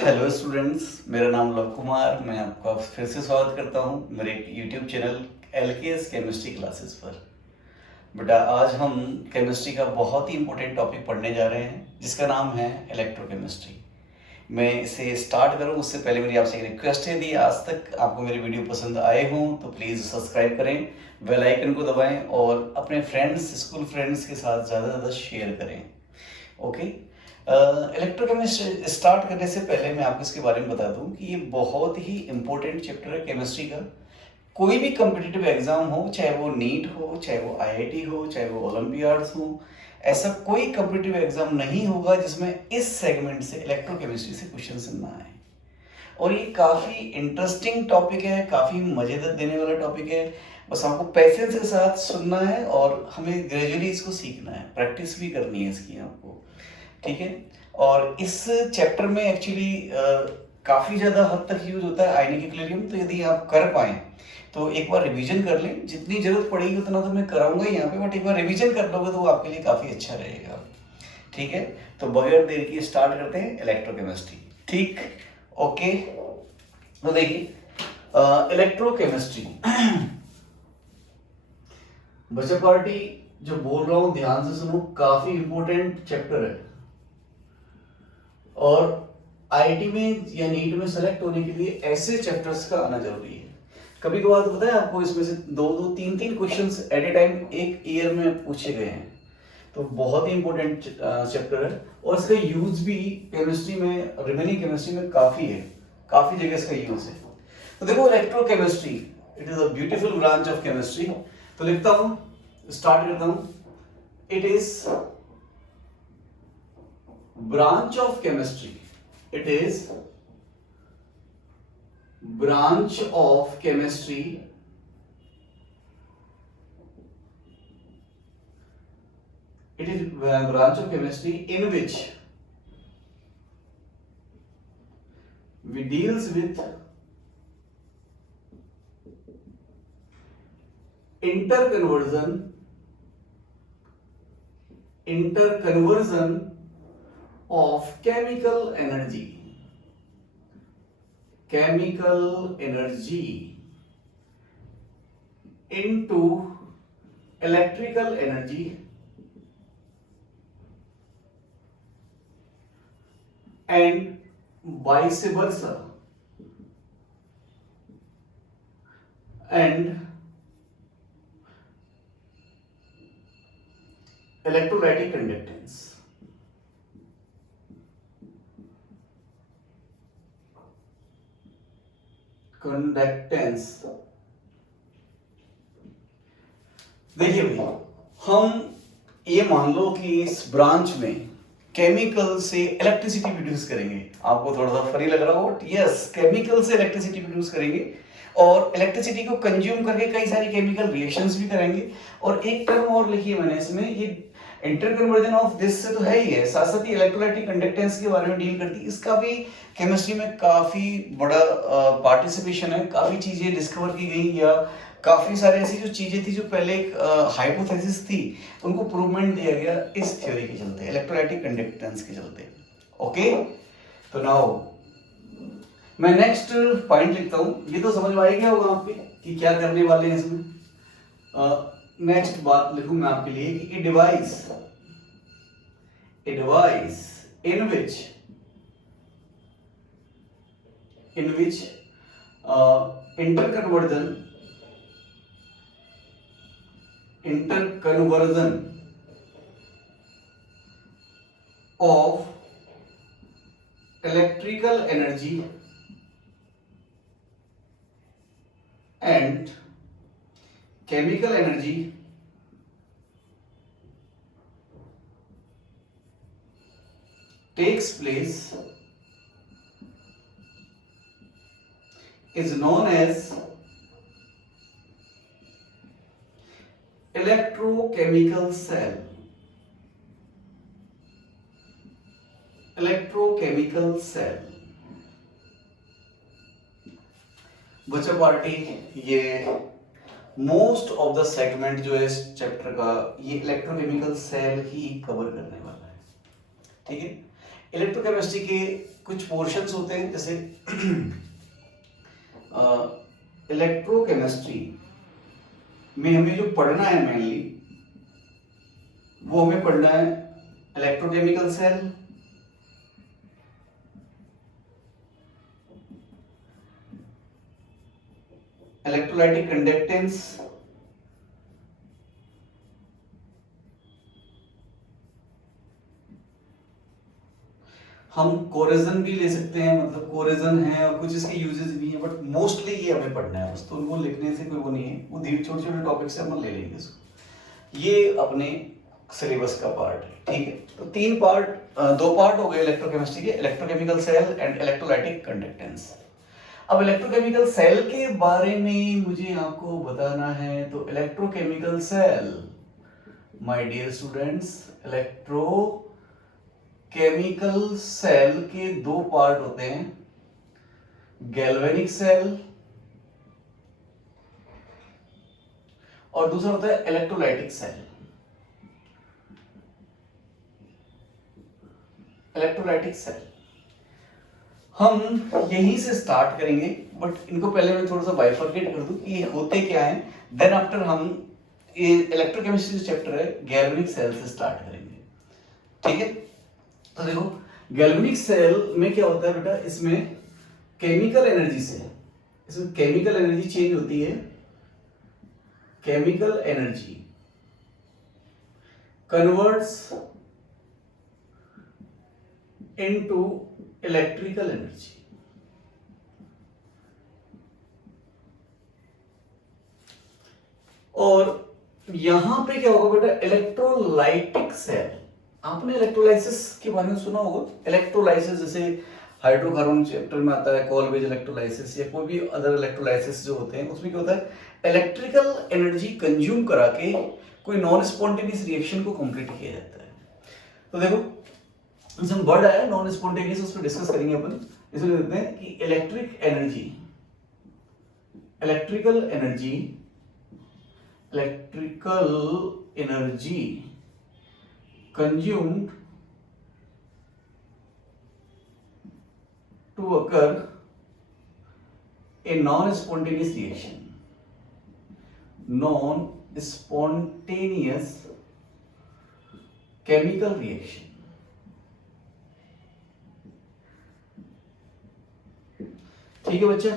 Hello students, मेरा नाम love Kumar. मैं आपका फिर से स्वागत करता हूं मेरे यूट्यूब चैनल एलकेएस केमिस्ट्री क्लासेस पर। बेटा, आज हम केमिस्ट्री का बहुत ही इम्पोर्टेंट टॉपिक पढ़ने जा रहे हैं जिसका नाम है इलेक्ट्रोकेमिस्ट्री। मैं इसे स्टार्ट करूं उससे पहले मेरी आपसे एक रिक्वेस्ट है, यदि आज तक आपको मेरी वीडियो पसंद आए हों तो प्लीज़ सब्सक्राइब करें, बेल आइकन को दबाएं और अपने फ्रेंड्स, स्कूल फ्रेंड्स के साथ ज़्यादा से ज़्यादा शेयर करें। ओके। इलेक्ट्रोकेमिस्ट्री स्टार्ट करने से पहले मैं आपको इसके बारे में बता दूं कि ये बहुत ही इम्पोर्टेंट चैप्टर है केमिस्ट्री का। कोई भी कम्पिटिटिव एग्जाम हो, चाहे वो नीट हो, चाहे वो आईआईटी हो, चाहे वो ओलंपियाड्स हो, ऐसा कोई कम्पिटिटिव एग्जाम नहीं होगा जिसमें इस सेगमेंट से इलेक्ट्रोकेमिस्ट्री से क्वेश्चन ना आए। और ये काफ़ी इंटरेस्टिंग टॉपिक है, काफ़ी मज़ेदार देने वाला टॉपिक है। बस आपको पेशेंस के साथ सुनना है और हमें ग्रेजुअली इसको सीखना है, प्रैक्टिस भी करनी है इसकी आपको। ठीक है। और इस चैप्टर में एक्चुअली काफ़ी ज़्यादा हद तक यूज होता है आयनिक इक्विलिब्रियम। तो यदि आप कर पाएँ तो एक बार रिवीजन कर लें, जितनी ज़रूरत पड़ेगी उतना तो मैं कराऊंगा ही यहाँ पे, बट एक बार रिवीजन कर लोगे तो वो आपके लिए काफ़ी अच्छा रहेगा। ठीक है। तो बगैर देर की स्टार्ट करते हैं इलेक्ट्रोकेमिस्ट्री। ठीक। ओके। तो देखिए, इलेक्ट्रोकेमिस्ट्री बच्चा पार्टी जो बोल रहा हूँ ध्यान से सुनो, काफ़ी इंपॉर्टेंट चैप्टर है और आईआईटी में या नीट में सेलेक्ट होने के लिए ऐसे चैप्टर्स का आना जरूरी है। कभी कभार तो पता है आपको, इसमें से दो दो तीन तीन क्वेश्चंस एट ए टाइम एक ईयर में पूछे गए हैं। तो बहुत ही इंपॉर्टेंट चैप्टर है और इसका यूज भी केमिस्ट्री में, रिमेनिंग केमिस्ट्री में काफ़ी है, काफ़ी जगह इसका यूज है। तो देखो, electrochemistry it is a beautiful branch of chemistry. तो लिखता हूँ, स्टार्ट करता हूँ। It is branch of chemistry. It is branch of chemistry it is branch of chemistry in which we deals with interconversion of chemical energy into electrical energy and vice versa, and electrolytic conductance. देखिए भाई, हम ये मान लो कि इस branch में chemical से electricity produce करेंगे। आपको थोड़ा सा फनी लग रहा हो, यस, केमिकल से इलेक्ट्रिसिटी प्रोड्यूस करेंगे और इलेक्ट्रिसिटी को कंज्यूम करके कई सारी केमिकल रिएक्शंस भी कराएंगे। और एक टर्म और लिखी है मैंने इसमें, ये इंटरकन्वर्जन ऑफ दिस से तो है ही है, साथ साथ ही इलेक्ट्रोलाइटिक कंडक्टेंस के बारे में डील करती है। इसका भी केमिस्ट्री में काफी बड़ा पार्टिसिपेशन है, काफी चीजें डिस्कवर की गई या काफी सारे ऐसी जो चीजें थी जो पहले एक हाइपोथेसिस थी, उनको प्रूवमेंट दिया गया इस थ्योरी के चलते, इलेक्ट्रोलाइटिक कंडक्टेंस के चलते। ओके। तो नाउ मैं नेक्स्ट पॉइंट लिखता हूं। ये तो समझ में आ गया होगा आपके कि क्या करने वाले हैं इसमें। नेक्स्ट बात लिखूं मैं आपके लिए कि a device in which interconversion of electrical energy and chemical energy takes place is known as electrochemical cell. बच्चा पार्टी, ये मोस्ट ऑफ द सेगमेंट जो है इस चैप्टर का, ये इलेक्ट्रोकेमिकल सेल ही कवर करने वाला है। ठीक है। इलेक्ट्रोकेमिस्ट्री के कुछ पोर्शंस होते हैं, जैसे इलेक्ट्रोकेमिस्ट्री में हमें जो पढ़ना है मेनली, वो हमें पढ़ना है इलेक्ट्रोकेमिकल सेल, इलेक्ट्रोलाइटिक कंडक्टेंस, हम कोरेजन भी ले सकते हैं, मतलब कोरेजन है और कुछ इसके यूजेस भी हैं, बट मोस्टली ये हमें पढ़ना है बस, तो उनको लिखने से कोई वो नहीं है, वो धीरे छोटे छोटे टॉपिक से हम ले लेंगे इसको। ये अपने सिलेबस का पार्ट है, ठीक है। तो तीन पार्ट, दो पार्ट हो गए इलेक्ट्रोकेमिस्ट्री के, electrochemical cell and electrolytic conductance. अब इलेक्ट्रोकेमिकल सेल के बारे में मुझे आपको बताना है, तो electrochemical cell, my dear students, electrochemical cell के दो पार्ट होते हैं, गैल्वेनिक सेल और दूसरा होता है इलेक्ट्रोलाइटिक सेल। इलेक्ट्रोलाइटिक सेल हम यहीं से स्टार्ट करेंगे, बट इनको पहले मैं थोड़ा सा बाइफरकेट कर दूं कि ये होते क्या हैं, देन आफ्टर हम ये इलेक्ट्रोकेमिस्ट्री जो चैप्टर है गैल्वेनिक सेल से स्टार्ट करेंगे, ठीक है। तो देखो गैल्वेनिक सेल में क्या होता है बेटा, इसमें केमिकल एनर्जी से, इसमें केमिकल एनर्जी चेंज होती है, chemical energy converts into electrical energy. और यहां पे क्या होगा बेटा, इलेक्ट्रोलाइटिक सेल, आपने इलेक्ट्रोलाइसिस के बारे में सुना होगा। इलेक्ट्रोलाइसिस जैसे हाइड्रोकार्बन चैप्टर में आता है, कोलवेज इलेक्ट्रोलाइसिस या कोई भी अदर इलेक्ट्रोलाइसिस जो होते हैं, उसमें क्या होता है, इलेक्ट्रिकल एनर्जी कंज्यूम करा के कोई नॉन स्पॉन्टेनियस रिएक्शन को कंप्लीट किया जाता है। तो देखो इसमें वर्ड आया नॉन स्पॉन्टेनियस, उस पर डिस्कस करेंगे अपन। इसमें देखते हैं कि electrical energy consumed to occur a non-spontaneous reaction, non-spontaneous chemical reaction। ठीक है बच्चा,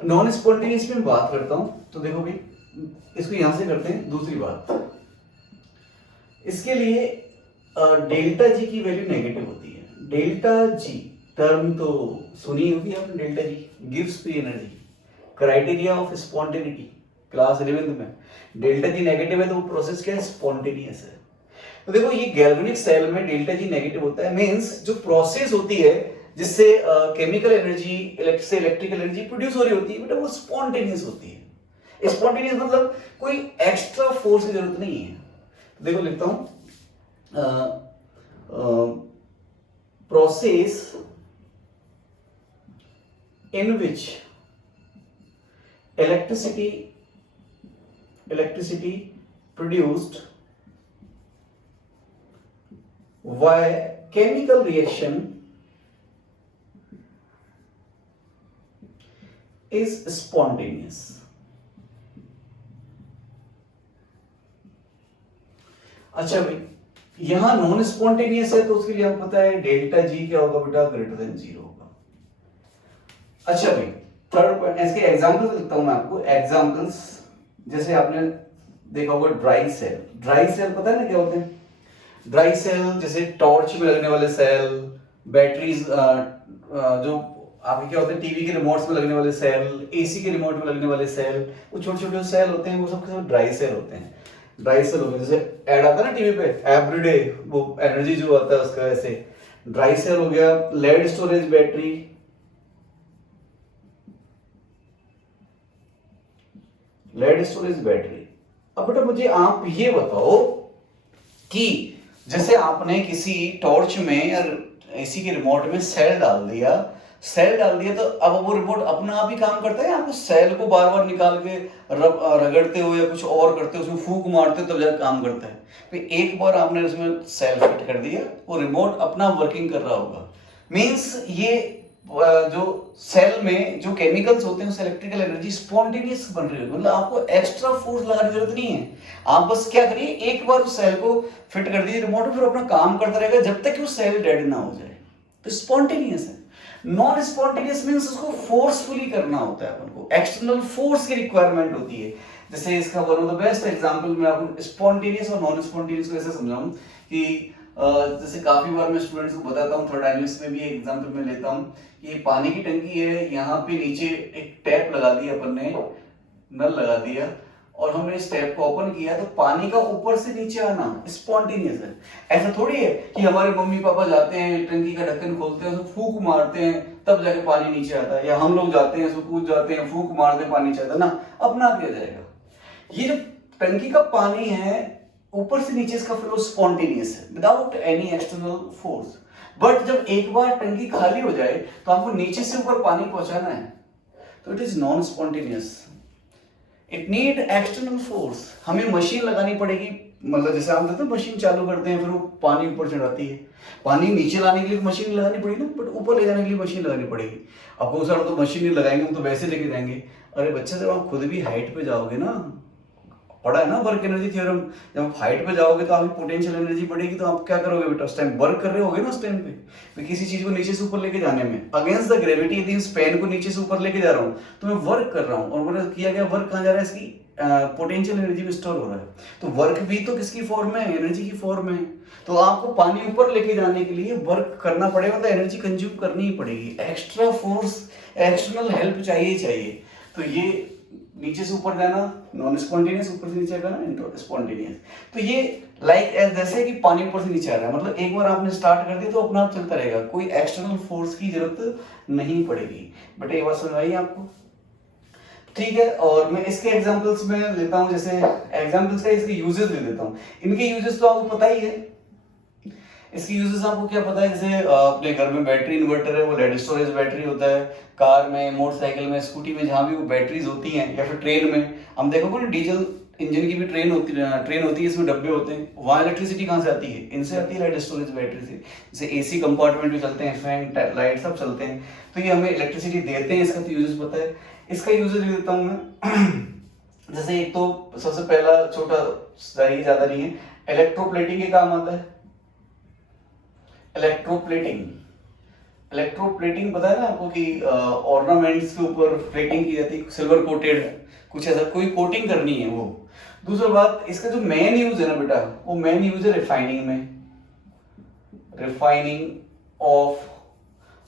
नॉन स्पॉन्टेनियस में बात करता हूं, तो देखो भाई इसको यहां से करते हैं। दूसरी बात, इसके लिए डेल्टा जी की वैल्यू नेगेटिव होती है। डेल्टा जी टर्म तो सुनी होगी आपने, delta G gives free energy, criteria of spontaneity class 11 में। डेल्टा जी नेगेटिव है तो वो प्रोसेस क्या है, स्पॉन्टेनियस है। तो देखो ये गैल्वेनिक सेल में डेल्टा जी नेगेटिव होता है, मींस जो प्रोसेस होती है जिससे केमिकल एनर्जी से इलेक्ट्रिकल एनर्जी प्रोड्यूस हो रही होती है बेटा, वो स्पॉन्टेनियस होती है। स्पॉन्टेनियस मतलब कोई एक्स्ट्रा फोर्स की जरूरत नहीं है। देखो लिखता हूं, process in which electricity produced by chemical reaction is spontaneous. अच्छा भाई यहां नॉन स्पॉन्टेनियस है, तो उसके लिए हमें पता है डेल्टा जी क्या होगा बेटा, ग्रेटर देन 0 होगा। अच्छा भाई थर्ड पॉइंट, इसके एग्जांपल्स लिखता हूं मैं आपको। एग्जांपल्स जैसे आपने देखा होगा ड्राई सेल। ड्राई सेल पता है ना क्या होते हैं? ड्राई सेल जैसे टॉर्च में लगने वाले सेल, बैटरीज जो आपके क्या होते हैं टीवी के रिमोट्स में लगने वाले सेल, एसी के रिमोट में लगने वाले सेल, वो छोटे छोटे सेल होते हैं, वो सब ड्राई सेल होते हैं। ड्राई सेल हो गए, जैसे ऐड आता है ना टीवी पे एवरीडे, वो एनर्जी जो आता है उसका, ऐसे ड्राई सेल हो गया। Lead storage battery, lead storage battery. अब बेटा मुझे आप ये बताओ कि जैसे आपने किसी टॉर्च में या एसी के रिमोट में सेल डाल दिया, सेल डाल दिया तो अब वो रिमोट अपना आप ही काम करता है, आपको सेल को बार बार निकाल के रगड़ते हो या कुछ और करते हो, उसमें फूंक मारते हो तब जाकर काम करता है। तो एक बार आपने उसमें सेल फिट कर दिया, वो रिमोट अपना वर्किंग कर रहा होगा। मीन्स ये जो सेल में जो केमिकल्स होते हैं, उससे इलेक्ट्रिकल एनर्जी स्पॉन्टेनियस बन रही है, मतलब आपको एक्स्ट्रा फोर्स लगाने की जरूरत नहीं है। आप बस क्या करिए, एक बार उस सेल को फिट कर दीजिए रिमोट में, फिर अपना काम करता रहेगा जब तक कि वो सेल डेड ना हो जाए। तो स्पॉन्टेनियस है। नॉन स्पॉन्टेनियस मीन्स उसको फोर्सफुली करना होता है, अपन को एक्सटर्नल फोर्स की रिक्वायरमेंट होती है। जैसे इसका one of the best example मैं आपको स्पॉन्टेनियस और नॉन स्पॉन्टेनियस को ऐसे समझाऊं कि जैसे काफी बार मैं स्टूडेंट्स को बताता हूँ, थर्मोडायनामिक्स में भी एग्जांपल मैं लेता हूँ कि पानी की टंकी है, यहाँ पे नीचे एक टैप लगा दिया अपन ने, नल लगा दिया और हमने इस टैप को ओपन किया, तो पानी का ऊपर से नीचे आना स्पॉन्टेनियस है। ऐसा थोड़ी है कि हमारे मम्मी पापा जाते हैं टंकी का ढक्कन खोलते हैं, उसमें फूंक मारते हैं तब जाके पानी नीचे आता है, या हम लोग जाते हैं उसमें कूद जाते हैं फूंक मारते हैं पानी नीचे आता है ना, अपना आप आ जाएगा। ये जो टंकी का पानी है ऊपर से नीचे इसका फ्लो स्पॉन्टेनियस है, without any external force. But जब एक बार टंकी खाली हो जाए तो आपको नीचे से ऊपर पानी पहुंचाना है, तो it is non spontaneous, it need external force. हमें मशीन लगानी पड़ेगी, मतलब जैसे हम कहते हैं मशीन चालू करते हैं फिर वो पानी ऊपर चढ़ाती है, पानी नीचे लाने के लिए मशीन लगानी पड़ेगी ना, बट ऊपर ले जाने के लिए मशीन लगानी पड़ेगी। अब बहुत सारा तो मशीन नहीं लगाएंगे, हम तो वैसे लेके जाएंगे। अरे बच्चे जब आप खुद भी हाइट पे जाओगे ना, पढ़ा है ना वर्क एनर्जी थ्योरम, जब आप हाइट पे जाओगे तो आपकी पोटेंशियल एनर्जी बढ़ेगी, तो आप क्या करोगे बेटा, उस टाइम वर्क कर रहे होगे ना उस टाइम पे। मैं किसी चीज को नीचे से ऊपर लेके जाने में अगेंस्ट द ग्रेविटी, यदि उस पेन को नीचे से ऊपर लेके जा रहा हूँ तो मैं वर्क कर रहा हूँ, और मैंने किया गया वर्क कहाँ जा रहा है, इसकी पोटेंशियल एनर्जी में स्टोर हो रहा है। तो वर्क भी तो किसकी फॉर्म में, एनर्जी की फॉर्म में। तो आपको पानी ऊपर लेके जाने के लिए वर्क करना पड़ेगा, तो एनर्जी कंज्यूम करनी ही पड़ेगी, एक्स्ट्रा फोर्स एक्सटर्नल हेल्प चाहिए। तो ये नीचे से ऊपर जाना नॉन स्पॉन्टेनियस, ऊपर से नीचे जाना स्पॉन्टेनियस। तो ये लाइक जैसे कि पानी ऊपर से नीचे आ रहा है, मतलब एक बार आपने स्टार्ट कर दिया तो अपना आप चलता रहेगा, कोई एक्सटर्नल फोर्स की जरूरत नहीं पड़ेगी। बट एक बार समझ आई आपको, ठीक है। और मैं इसके एग्जांपल्स में लेता हूं, जैसे एग्जांपल्स का इसके यूजेस ले लेता हूं। इनके यूजेस तो आपको पता ही है, इसकी यूजेस आपको क्या पता है, जैसे अपने घर में बैटरी इन्वर्टर है, वो लेड स्टोरेज बैटरी होता है, कार में, मोटरसाइकिल में, स्कूटी में, जहाँ भी वो बैटरीज होती हैं, या फिर ट्रेन में हम देखोगे ना डीजल इंजन की भी ट्रेन होती है, इसमें डब्बे होते हैं, वहाँ इलेक्ट्रिसिटी कहाँ से आती है, इनसे आती है, लेड स्टोरेज बैटरी से। जैसे एसी कंपार्टमेंट भी चलते हैं, फैन लाइट सब चलते हैं, तो ये हमें इलेक्ट्रिसिटी देते हैं, इसका तो यूजेस पता है। इसका यूजेस भी देता हूँ मैं जैसे एक तो सबसे पहला छोटा, ज्यादा नहीं है, इलेक्ट्रोप्लेटिंग के काम आता है। इलेक्ट्रोप्लेटिंग पता है ना आपको कि ऑर्नामेंट्स के ऊपर प्लेटिंग की जाती है, सिल्वर कोटेड कुछ ऐसा, कोई कोटिंग करनी है वो। दूसरी बात, इसका जो मेन यूज है ना बेटा, वो मेन यूज है रिफाइनिंग में, refining of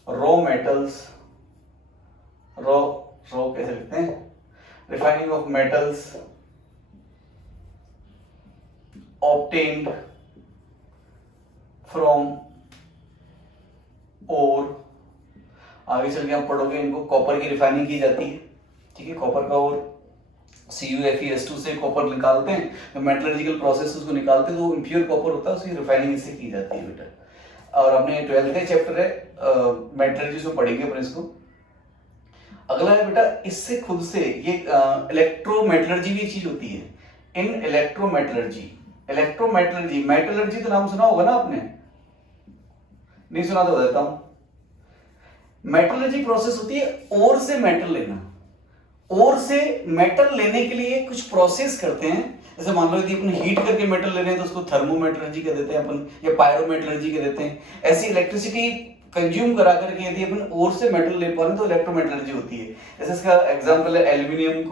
raw metals, raw कैसे लिखते हैं, refining of metals obtained from और आगे चल के आप पढ़ोगे इनको, कॉपर की रिफाइनिंग की जाती है, ठीक है। कॉपर का और CuFeS2 से कॉपर निकालते हैं, तो मेटलर्जिकल प्रोसेस उसको निकालते हैं, तो इम्प्योर कॉपर होता है, उसकी रिफाइनिंग इससे की जाती है बेटा। और अपने 12th का चैप्टर है मेटलर्जी, से पढ़ेंगे अपन इसको। अगला है बेटा, इससे खुद से ये इलेक्ट्रोमेटलर्जी भी एक चीज होती है। इन इलेक्ट्रोमेटलर्जी मेटलर्जी तो नाम सुना होगा ना आपने, नहीं सुना तो बताता हूं। मेटलर्जी प्रोसेस होती है ओर से मेटल लेना, ओर से मेटल लेने के लिए कुछ प्रोसेस करते हैं। जैसे मान लो यदि अपन हीट करके मेटल ले रहे हैं तो उसको थर्मोमेटलर्जी कह देते हैं अपन, या पायरोमेटलर्जी कह देते हैं। ऐसी इलेक्ट्रिसिटी कंज्यूम करा करके यदि अपन ओर से मेटल ले पा रहे हैं तो इलेक्ट्रोमेटलर्जी होती है। जैसे इसका एग्जांपल है एल्यूमिनियम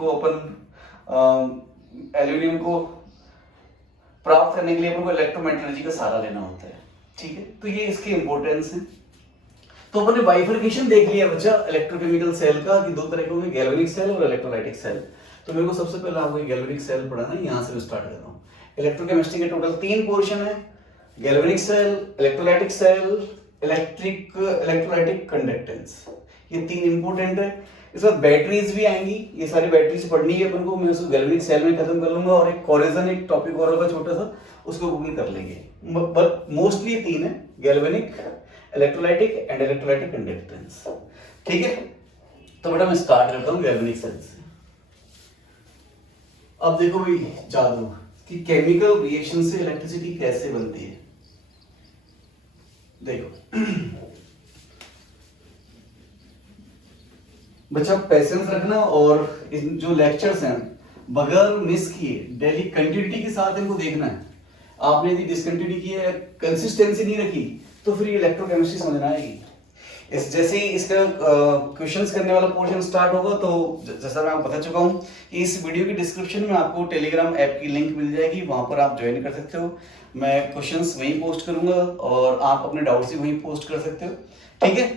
को प्राप्त करने के लिए अपन को इलेक्ट्रोमेटलर्जी का सहारा लेना होता है, ठीक है। तो ये इसकी इंपॉर्टेंस है। तो अपन ने बाइफर्केशन देख लिया बच्चा इलेक्ट्रोकेमिकल सेल का, कि दो तरह के होंगे, गैल्वेनिक सेल और इलेक्ट्रोलाइटिक सेल। तो मेरे को सबसे पहले आपको गैल्वेनिक सेल पढ़ाना है, यहाँ से स्टार्ट कर रहा हूँ। इलेक्ट्रोकेमिस्ट्री के टोटल 3 पोर्शन है, galvanic cell, electrolytic cell, electrolytic conductance. ये 3 इंपॉर्टेंट है। इस बाद बैटरीज भी आएंगी, ये सारी बैटरीज पढ़नी है अपन को, मैं उसको गैल्वेनिक सेल में खत्म कर लूंगा, और एक कोरिजन एक टॉपिक और होगा छोटा सा, उसको भी कर लेंगे। बट मोस्टली 3 है, galvanic, electrolytic and electrolytic conductance. ठीक है, तो बेटा मैं स्टार्ट करता हूँ गैल्वेनिक सेल से। अब देखो भाई जादू कि केमिकल रिएक्शन से इलेक्ट्रिसिटी कैसे बनती है। देखो बच्चा पैसेंस रखना और जो लेक्चर्स हैं बगैर मिस किए डेली कंटिन्यूटी के साथ इनको देखना है। आपने यदि डिसकंटिन्यूटी की है, कंसिस्टेंसी नहीं रखी, तो फिर ये इलेक्ट्रोकेमिस्ट्री समझ ना आएगी। इस जैसे ही इसका क्वेश्चंस करने वाला पोर्शन स्टार्ट होगा, तो जैसा मैं आपको बता चुका हूँ कि इस वीडियो की डिस्क्रिप्शन में आपको टेलीग्राम ऐप की लिंक मिल जाएगी, वहां पर आप ज्वाइन कर सकते हो। मैं क्वेश्चंस वहीं पोस्ट करूंगा और आप अपने डाउट्स भी वहीं पोस्ट कर सकते हो। ठीक है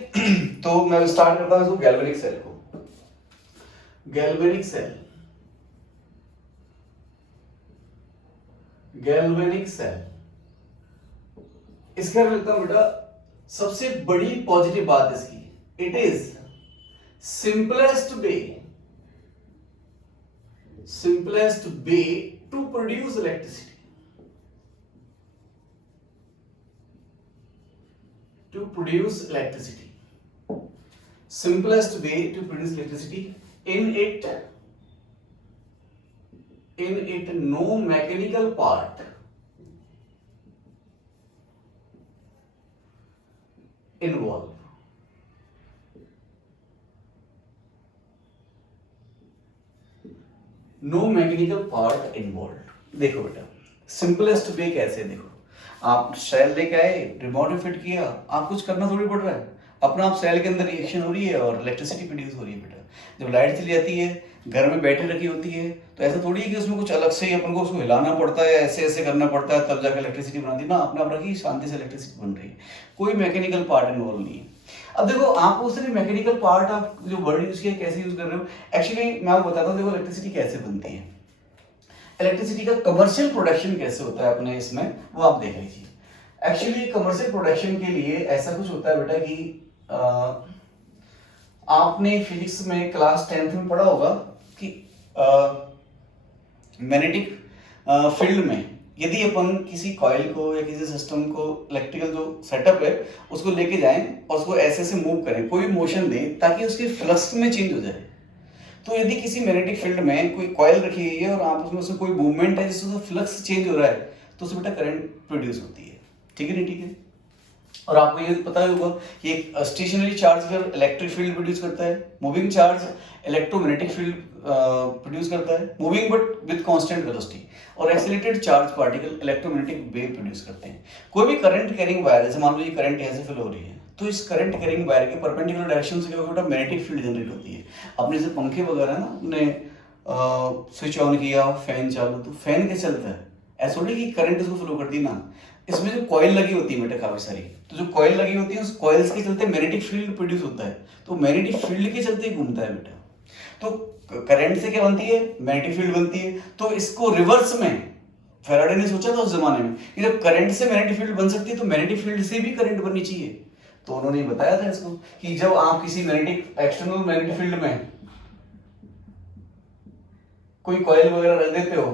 तो मैं स्टार्ट करता हूँ गैल्वेनिक सेल को। गैल्वेनिक सेल, गैल्वेनिक सेल इसका लिखता हूं बेटा, सबसे बड़ी पॉजिटिव बात इसकी, it is simplest way to produce electricity, simplest way to produce electricity. In it no mechanical part involved. No mechanical part involve. देखो बेटा सिंपलेस्ट वे कैसे, देखो आप सेल लेके आए, रिमोट में फिट किया, आप कुछ करना थोड़ी पड़ रहा है, अपना आप सेल के अंदर रिएक्शन हो रही है और इलेक्ट्रिसिटी प्रोड्यूस हो रही है। बेटा जब लाइट चली जाती है, घर में बैटरी रखी होती है, तो ऐसा थोड़ी है कि उसमें कुछ अलग से ही अपन को उसको हिलाना पड़ता है, ऐसे ऐसे करना पड़ता है तब जाकर इलेक्ट्रिसिटी बनाती है ना, अपने आप रखी शांति से इलेक्ट्रिसिटी बन रही है, कोई मैकेनिकल पार्ट इन्वॉल्व नहीं है। अब देखो आप उससे मैकेनिकल पार्ट, आप जो वर्ड यूज किया कैसे यूज कर रहे हो, एक्चुअली मैं आपको बताता हूँ। देखो इलेक्ट्रिसिटी कैसे बनती है, इलेक्ट्रिसिटी का कमर्शियल प्रोडक्शन कैसे होता है अपने इसमें, वो आप देख लीजिए। एक्चुअली कमर्शियल प्रोडक्शन के लिए ऐसा कुछ होता है बेटा कि आपने फिजिक्स में क्लास 10th में पढ़ा होगा कि मैग्नेटिक फील्ड में यदि अपन किसी कॉइल को या किसी सिस्टम को, इलेक्ट्रिकल जो सेटअप है उसको लेके जाएं और उसको ऐसे ऐसे मूव करें, कोई मोशन दें ताकि उसके फ्लक्स में चेंज हो जाए। तो यदि किसी मैग्नेटिक फील्ड में कोई कॉइल रखी हुई है और आप उसमें से कोई मूवमेंट है जिससे फ्लक्स चेंज हो रहा है, तो उससे बेटा करंट प्रोड्यूस होती है। ठीक है नहीं, ठीक है। और आपको ये पता होगा कि एक स्टेशनरी चार्ज फिर इलेक्ट्रिक फील्ड प्रोड्यूस करता है, moving charge electromagnetic field produce करता है, moving but with constant velocity, और accelerated charge particle electromagnetic wave produce करते हैं। कोई भी करंट कैरिंग वायर, जैसे मान लो ये करंट ऐसे फ्लो हो रही है, तो इस करंट कैरिंग वायर के परपेंडिकुलर डायरेक्शन से क्या होगा, मैग्नेटिक फील्ड जनरेट होती है। अपने जैसे पंखे वगैरह ना, अपने स्विच ऑन किया, फैन चालू, तो फैन कैसे चलता है, ऐसा थोड़ी कि करंट उसको फ्लो करती ना, इसमें जो कॉइल लगी होती है बेटा काफी सारी, तो जो कॉइल लगी होती है उस कॉइल्स के चलते मैग्नेटिक फील्ड प्रोड्यूस होता है, तो मैग्नेटिक फील्ड के चलते ही घूमता है बेटा। तो करंट से क्या बनती है, मैग्नेटिक फील्ड बनती है। तो इसको रिवर्स में फैराडे ने सोचा था उस जमाने में कि जब करंट से मैग्नेटिक फील्ड बन सकती है तो मैग्नेटिक फील्ड से भी करंट बननी चाहिए। तो उन्होंने बताया था इसको कि जब आप किसी मैग्नेटिक एक्सटर्नल मैग्नेटिक फील्ड में कोई कॉइल वगैरह रख देते हो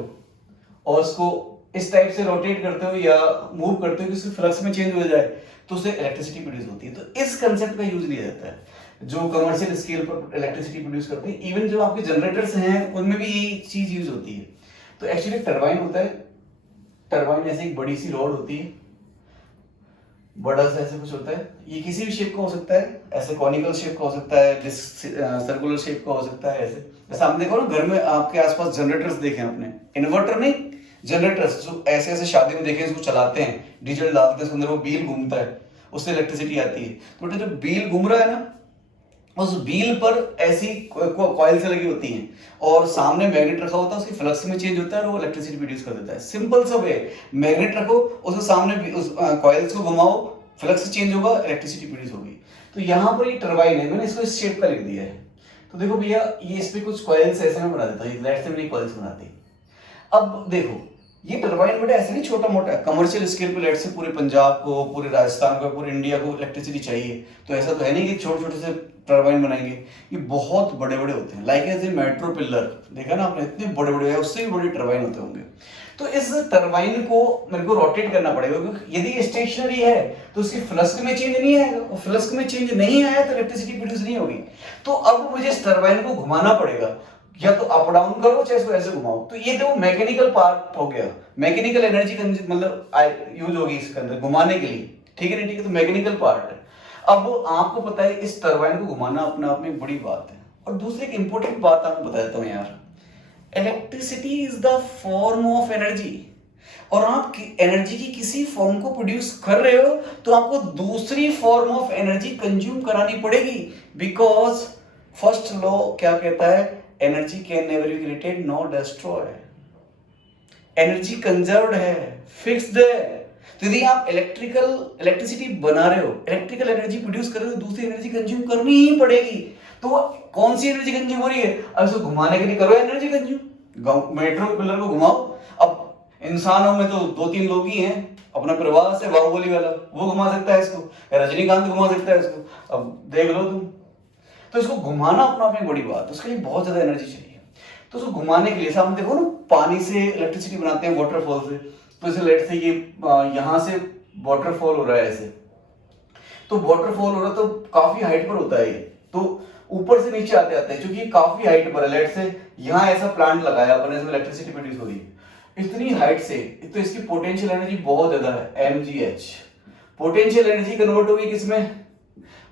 और उसको इस टाइप से रोटेट करते हो या मूव करते हो कि उसके फ्लक्स में चेंज हो जाए, तो उससे इलेक्ट्रिसिटी प्रोड्यूस होती है। तो इस कंसेप्ट का यूज लिया जाता है जो कमर्शियल स्केल पर इलेक्ट्रिसिटी प्रोड्यूस करते हैं। इवन जो आपके जनरेटर्स हैं उनमें भी यही चीज यूज होती है। तो एक्चुअली टरबाइन होता है, टरबाइन ऐसे एक बड़ी सी रॉड होती है, बड़ा सा ऐसे कुछ होता है, ये किसी भी शेप का हो सकता है, ऐसे कॉनिकल शेप का हो सकता है, सर्कुलर शेप का हो सकता है। ऐसे जैसे आपने देखो ना घर में आपके आसपास जनरेटर्स देखे आपने, इन्वर्टर नहीं, जनरेटर्स जो ऐसे ऐसे शादी में देखे, इसको चलाते हैं, डीजल डालते हैं, उसके अंदर वो व्हील घूमता है, उससे इलेक्ट्रिसिटी आती है। तो जो व्हील घूम रहा है ना, उस व्हील पर ऐसी कॉइल से लगी होती हैं और सामने मैग्नेट रखा होता है, उसकी फ्लक्स में चेंज होता है और वो इलेक्ट्रिसिटी प्रोड्यूस कर देता है। सिंपल सा वे, मैग्नेट रखो, उसके सामने उस कॉइल्स को घुमाओ, फ्लक्स चेंज होगा, इलेक्ट्रिसिटी प्रोड्यूस होगी। तो यहाँ पर ये टरबाइन है, मैंने इसको इस शेप का लिख दिया है। तो देखो भैया ये इस पे कुछ कॉइल्स ऐसे में बना देता हूँ, लेट से मैंने कॉइल्स बना दी। अब देखो ये टरबाइन बेटा ऐसे नहीं छोटा मोटा, कमर्शियल स्केल पे लेट से पूरे पंजाब को, पूरे राजस्थान को, पूरे इंडिया को इलेक्ट्रिसिटी चाहिए, तो ऐसा तो है नहीं कि छोटे छोटे से टरबाइन बनाएंगे, ये बहुत बड़े बड़े होते हैं। Like as a metro pillar देखा ना आपने, इतने बड़े बड़े है, उससे भी बड़े टरबाइन होते होंगे। तो इस टरबाइन को मेरे को रोटेट करना पड़ेगा, क्योंकि यदि स्टेशनरी है तो उसकी फ्लक्स में चेंज नहीं आएगा, और फ्लक्स में चेंज नहीं आया तो इलेक्ट्रिसिटी प्रोड्यूस नहीं होगी। तो अब मुझे इस टरबाइन को घुमाना पड़ेगा, या तो अप डाउन करो चाहे इसको ऐसे घुमाओ। तो ये तो मैकेनिकल पार्ट हो गया, मैकेनिकल एनर्जी मतलब यूज होगी इसके अंदर घुमाने के लिए, ठीक है ना, ठीक है, तो मैकेनिकल पार्ट है। अब आपको पता है इस टरबाइन को घुमाना अपने आप में एक बड़ी बात है। और दूसरी एक इंपॉर्टेंट बात आपको बता देता हूँ यार, electricity is the form of energy, और आप एनर्जी की किसी फॉर्म को प्रोड्यूस कर रहे हो तो आपको दूसरी फॉर्म ऑफ एनर्जी कंज्यूम करानी पड़ेगी, बिकॉज फर्स्ट लॉ क्या कहता है, energy can never be created nor destroy, energy conserved है, फिक्स्ड है। तो यदि आप इलेक्ट्रिसिटी बना रहे हो, इलेक्ट्रिकल एनर्जी प्रोड्यूस कर रहे हो, दूसरी एनर्जी कंज्यूम करनी ही पड़ेगी। तो कौन सी एनर्जी कंज्यूम हो रही है, अब इसको घुमाने के लिए करो एनर्जी कंज्यूम, मेट्रो पिलर को घुमाओ। अब इंसानों में तो 2-3 लोग ही हैं, अपना प्रवास है बाहुबली वाला, वो घुमा सकता है इसको, रजनीकांत घुमा सकता है इसको, अब देख लो तुम। तो इसको घुमाना अपना अपनी बड़ी बात, उसके लिए बहुत ज्यादा एनर्जी चाहिए। तो उसको घुमाने के लिए सामने देखो ना, पानी से इलेक्ट्रिसिटी बनाते हैं वाटरफॉल से, तो इसे लेट से ये यहाँ से वाटरफॉल हो रहा है ऐसे, तो वाटरफॉल हो रहा है तो काफी हाइट पर होता है ये, तो ऊपर से नीचे आते आते हैं, क्योंकि काफी हाइट पर है, लेट से यहाँ ऐसा प्लांट लगाया अपने, इसमें इलेक्ट्रिसिटी प्रोड्यूस हो रही है इतनी हाइट से, तो इसकी पोटेंशियल एनर्जी बहुत ज्यादा है, mgh। पोटेंशियल एनर्जी कन्वर्ट होगी किसमें,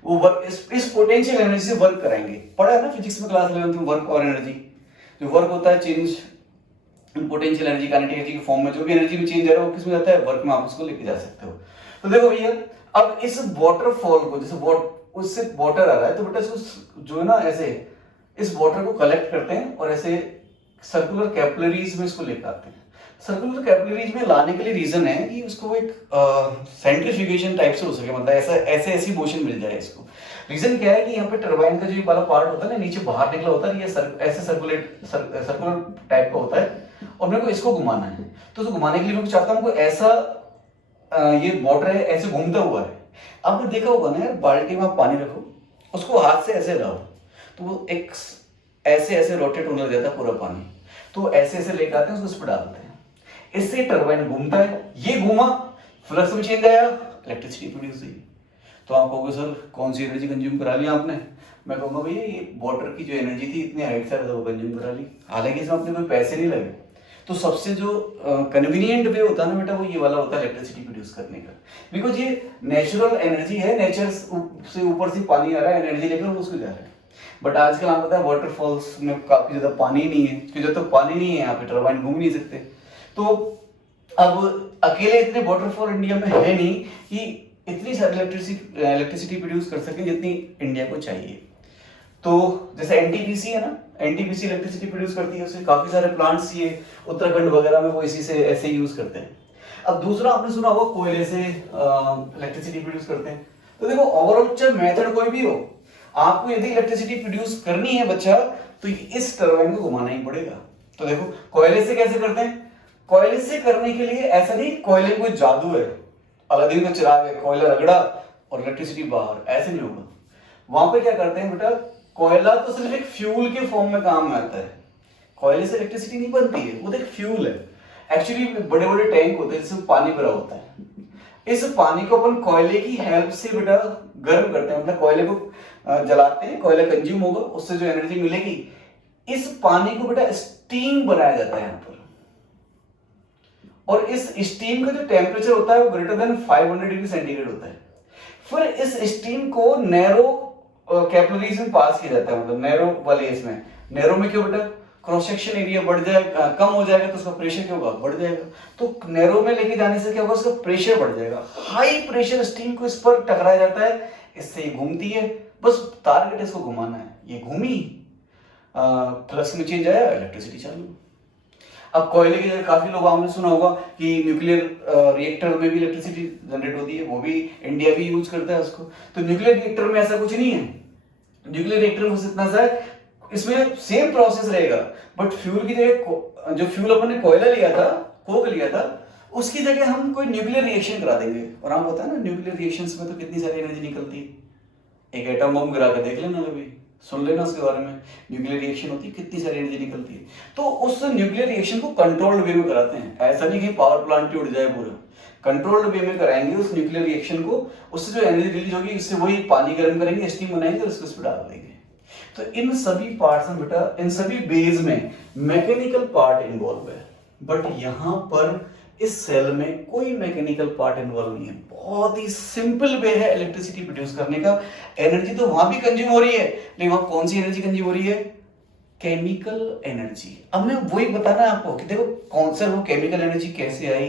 वो वर्क, इस पोटेंशियल एनर्जी से वर्क कराएंगे। पढ़ा है ना फिजिक्स में क्लास 11 में, वर्क और एनर्जी, जो वर्क होता है change potential energy, kinetic energy के फॉर्म में, जो भी एनर्जी में चेंज आ रहा है वो किसमें जाता है, वर्क में, आप उसको लेके जा सकते हो। तो देखो भैया, अब इस वाटरफॉल को, जैसे उससे वाटर आ रहा है, तो बेटा इसको जो है ना ऐसे इस वाटर को कलेक्ट करते हैं और ऐसे सर्कुलर कैपिलरीज में इसको लेकर आते हैं। सर्कुलर कैपिलरीज में लाने के लिए रीजन है कि उसको एक सेंट्रीफ्यूगेशन टाइप से हो सके, मतलब ऐसे ऐसी मोशन मिल जाए इसको। रीजन क्या है कि यहाँ पे टरबाइन का जो वाला पार्ट होता है ना, नीचे बाहर निकला होता है, ये ऐसे सर्कुलर टाइप का होता है, और मेरे को इसको घुमाना है। तो उसको घुमाने के लिए मैं चाहता हूँ ऐसा ये वाटर है ऐसे घूमता हुआ है। आपने देखा होगा ना यार, बाल्टी में आप पानी रखो, उसको हाथ से ऐसे लाओ, तो वो एक ऐसे ऐसे रोटेट होने लग जाता है पूरा पानी, तो ऐसे ऐसे लेकर आते हैं, उसको उस पर डालते हैं, इससे टरबाइन घूमता है, ये घूमा, फ्लक्स में चेंज आया, इलेक्ट्रिसिटी प्रोड्यूस हुई। तो आप कहोगे सर कौन सी एनर्जी कंज्यूम करा लिया आपने, मैं कहूँगा भैया ये वाटर की जो एनर्जी थी इतनी हाइट से वो कंज्यूम करा ली, हालांकि इसमें अपने कोई पैसे नहीं लगे। तो सबसे जो कन्वीनियंट वे होता है ना बेटा, वो ये वाला होता है इलेक्ट्रिसिटी प्रोड्यूस करने का, बिकॉज ये नेचुरल एनर्जी है, नेचर से ऊपर से पानी आ रहा है, एनर्जी लेकर वो उसको जा रहा है। बट आजकल आपको पता है वाटरफॉल्स में काफी ज्यादा पानी नहीं है, क्योंकि जब तक पानी नहीं है यहाँ पे टरबाइन घूम नहीं सकते। तो अब अकेले इतने वाटरफॉल इंडिया में है नहीं कि इतनी सारी इलेक्ट्रिसिटी प्रोड्यूस कर सके जितनी इंडिया को चाहिए। तो जैसे एनटीपीसी है ना, एनटीपीसी इलेक्ट्रिसिटी प्रोड्यूस करती है, उसके काफी सारे प्लांट्स ये उत्तराखंड वगैरह में वो इसी से ऐसे यूज करते हैं। अब दूसरा आपने सुना होगा कोयले से इलेक्ट्रिसिटी प्रोड्यूस करते हैं। तो देखो ओवरऑल चाहे मेथड कोई भी हो, आपको यदि इलेक्ट्रिसिटी प्रोड्यूस करनी है बच्चा, तो इस टरबाइन को घुमाना ही पड़ेगा। तो देखो कोयले से कैसे करते हैं, कोयले से करने के लिए ऐसा नहीं कोयले में कोई जादू है, अलादीन का चिराग है, कोयला रगड़ा और इलेक्ट्रिसिटी बाहर, ऐसे नहीं होगा। वहां पे क्या करते हैं बेटा, कोयला तो सिर्फ एक फ्यूल के फॉर्म में काम में आता है, कोयले से इलेक्ट्रिसिटी नहीं बनती है, वो तो एक फ्यूल है। एक्चुअली बड़े बड़े टैंक होते हैं जिसमें पानी भरा होता है, इस पानी को अपन कोयले की हेल्प से बेटा गर्म करते हैं, मतलब कोयले को जलाते हैं, कोयला कंज्यूम होगा, उससे जो एनर्जी मिलेगी, इस पानी को बेटा स्टीम बनाया जाता है यहाँ पर। और इस स्टीम का जो टेम्परेचर होता है वो ग्रेटर देन 500 डिग्री सेंटीग्रेड होता है। फिर इस स्टीम को नैरो कैपिलरीज में पास किया जाता है, मतलब नैरो वाले इसमें, नैरो में क्यों बेटा, क्रॉस सेक्शन एरिया बढ़ जाएगा, कम हो जाएगा, तो उसका प्रेशर क्या होगा, बढ़ जाएगा। तो नैरो में लेके जाने से क्या होगा, उसका प्रेशर बढ़ जाएगा, हाई प्रेशर स्टीम को इस पर टकराया जाता है, इससे ये घूमती है, बस टारगेट इसको घुमाना है, ये घूमी, फ्लक्स में चेंज आया, इलेक्ट्रिसिटी चालू। अब कोयले की जगह काफी लोग आपने सुना होगा कि न्यूक्लियर रिएक्टर में भी इलेक्ट्रिसिटी जनरेट होती है, वो भी इंडिया भी यूज करता है उसको। तो न्यूक्लियर रिएक्टर में ऐसा कुछ नहीं है, न्यूक्लियर रिएक्टर में इतना सा है, इसमें सेम प्रोसेस रहेगा, बट फ्यूल की जगह जो फ्यूल अपन ने कोयला लिया था, कोक लिया था, उसकी जगह हम कोई न्यूक्लियर रिएक्शन करा देंगे। और आप पता है ना न्यूक्लियर रिएक्शंस में तो कितनी सारी एनर्जी निकलती है, एक एटम बम गिरा के देख लेना कभी, सुन लेना उसके बारे में। न्यूक्लियर रिएक्शन होती है, कितनी सारी एनर्जी निकलती है। तो उस न्यूक्लियर रिएक्शन को कंट्रोल्ड वे में कराते हैं, ऐसा नहीं कि पावर प्लांट ही उड़ जाए पूरा, कंट्रोल्ड वे में कराएंगे उस न्यूक्लियर रिएक्शन को। उससे जो एनर्जी रिलीज होगी उससे वही पानी गर्म करेंगे, स्टीम बनाएंगे और उसको उस पर डाल देंगे। तो इन सभी पार्ट्स में बेटा, इन सभी बेस में मैकेनिकल पार्ट इन्वॉल्व है, बट यहाँ पर इस सेल में कोई मैकेनिकल पार्ट इन्वॉल्व नहीं है। बहुत ही सिंपल वे है इलेक्ट्रिसिटी प्रोड्यूस करने का। एनर्जी तो वहां भी कंज्यूम हो रही है, लेकिन वहां कौन सी एनर्जी कंज्यूम हो रही है? Chemical energy. अब मैं वही बताना है आपको कि देखो कौन सा वो केमिकल एनर्जी कैसे आई,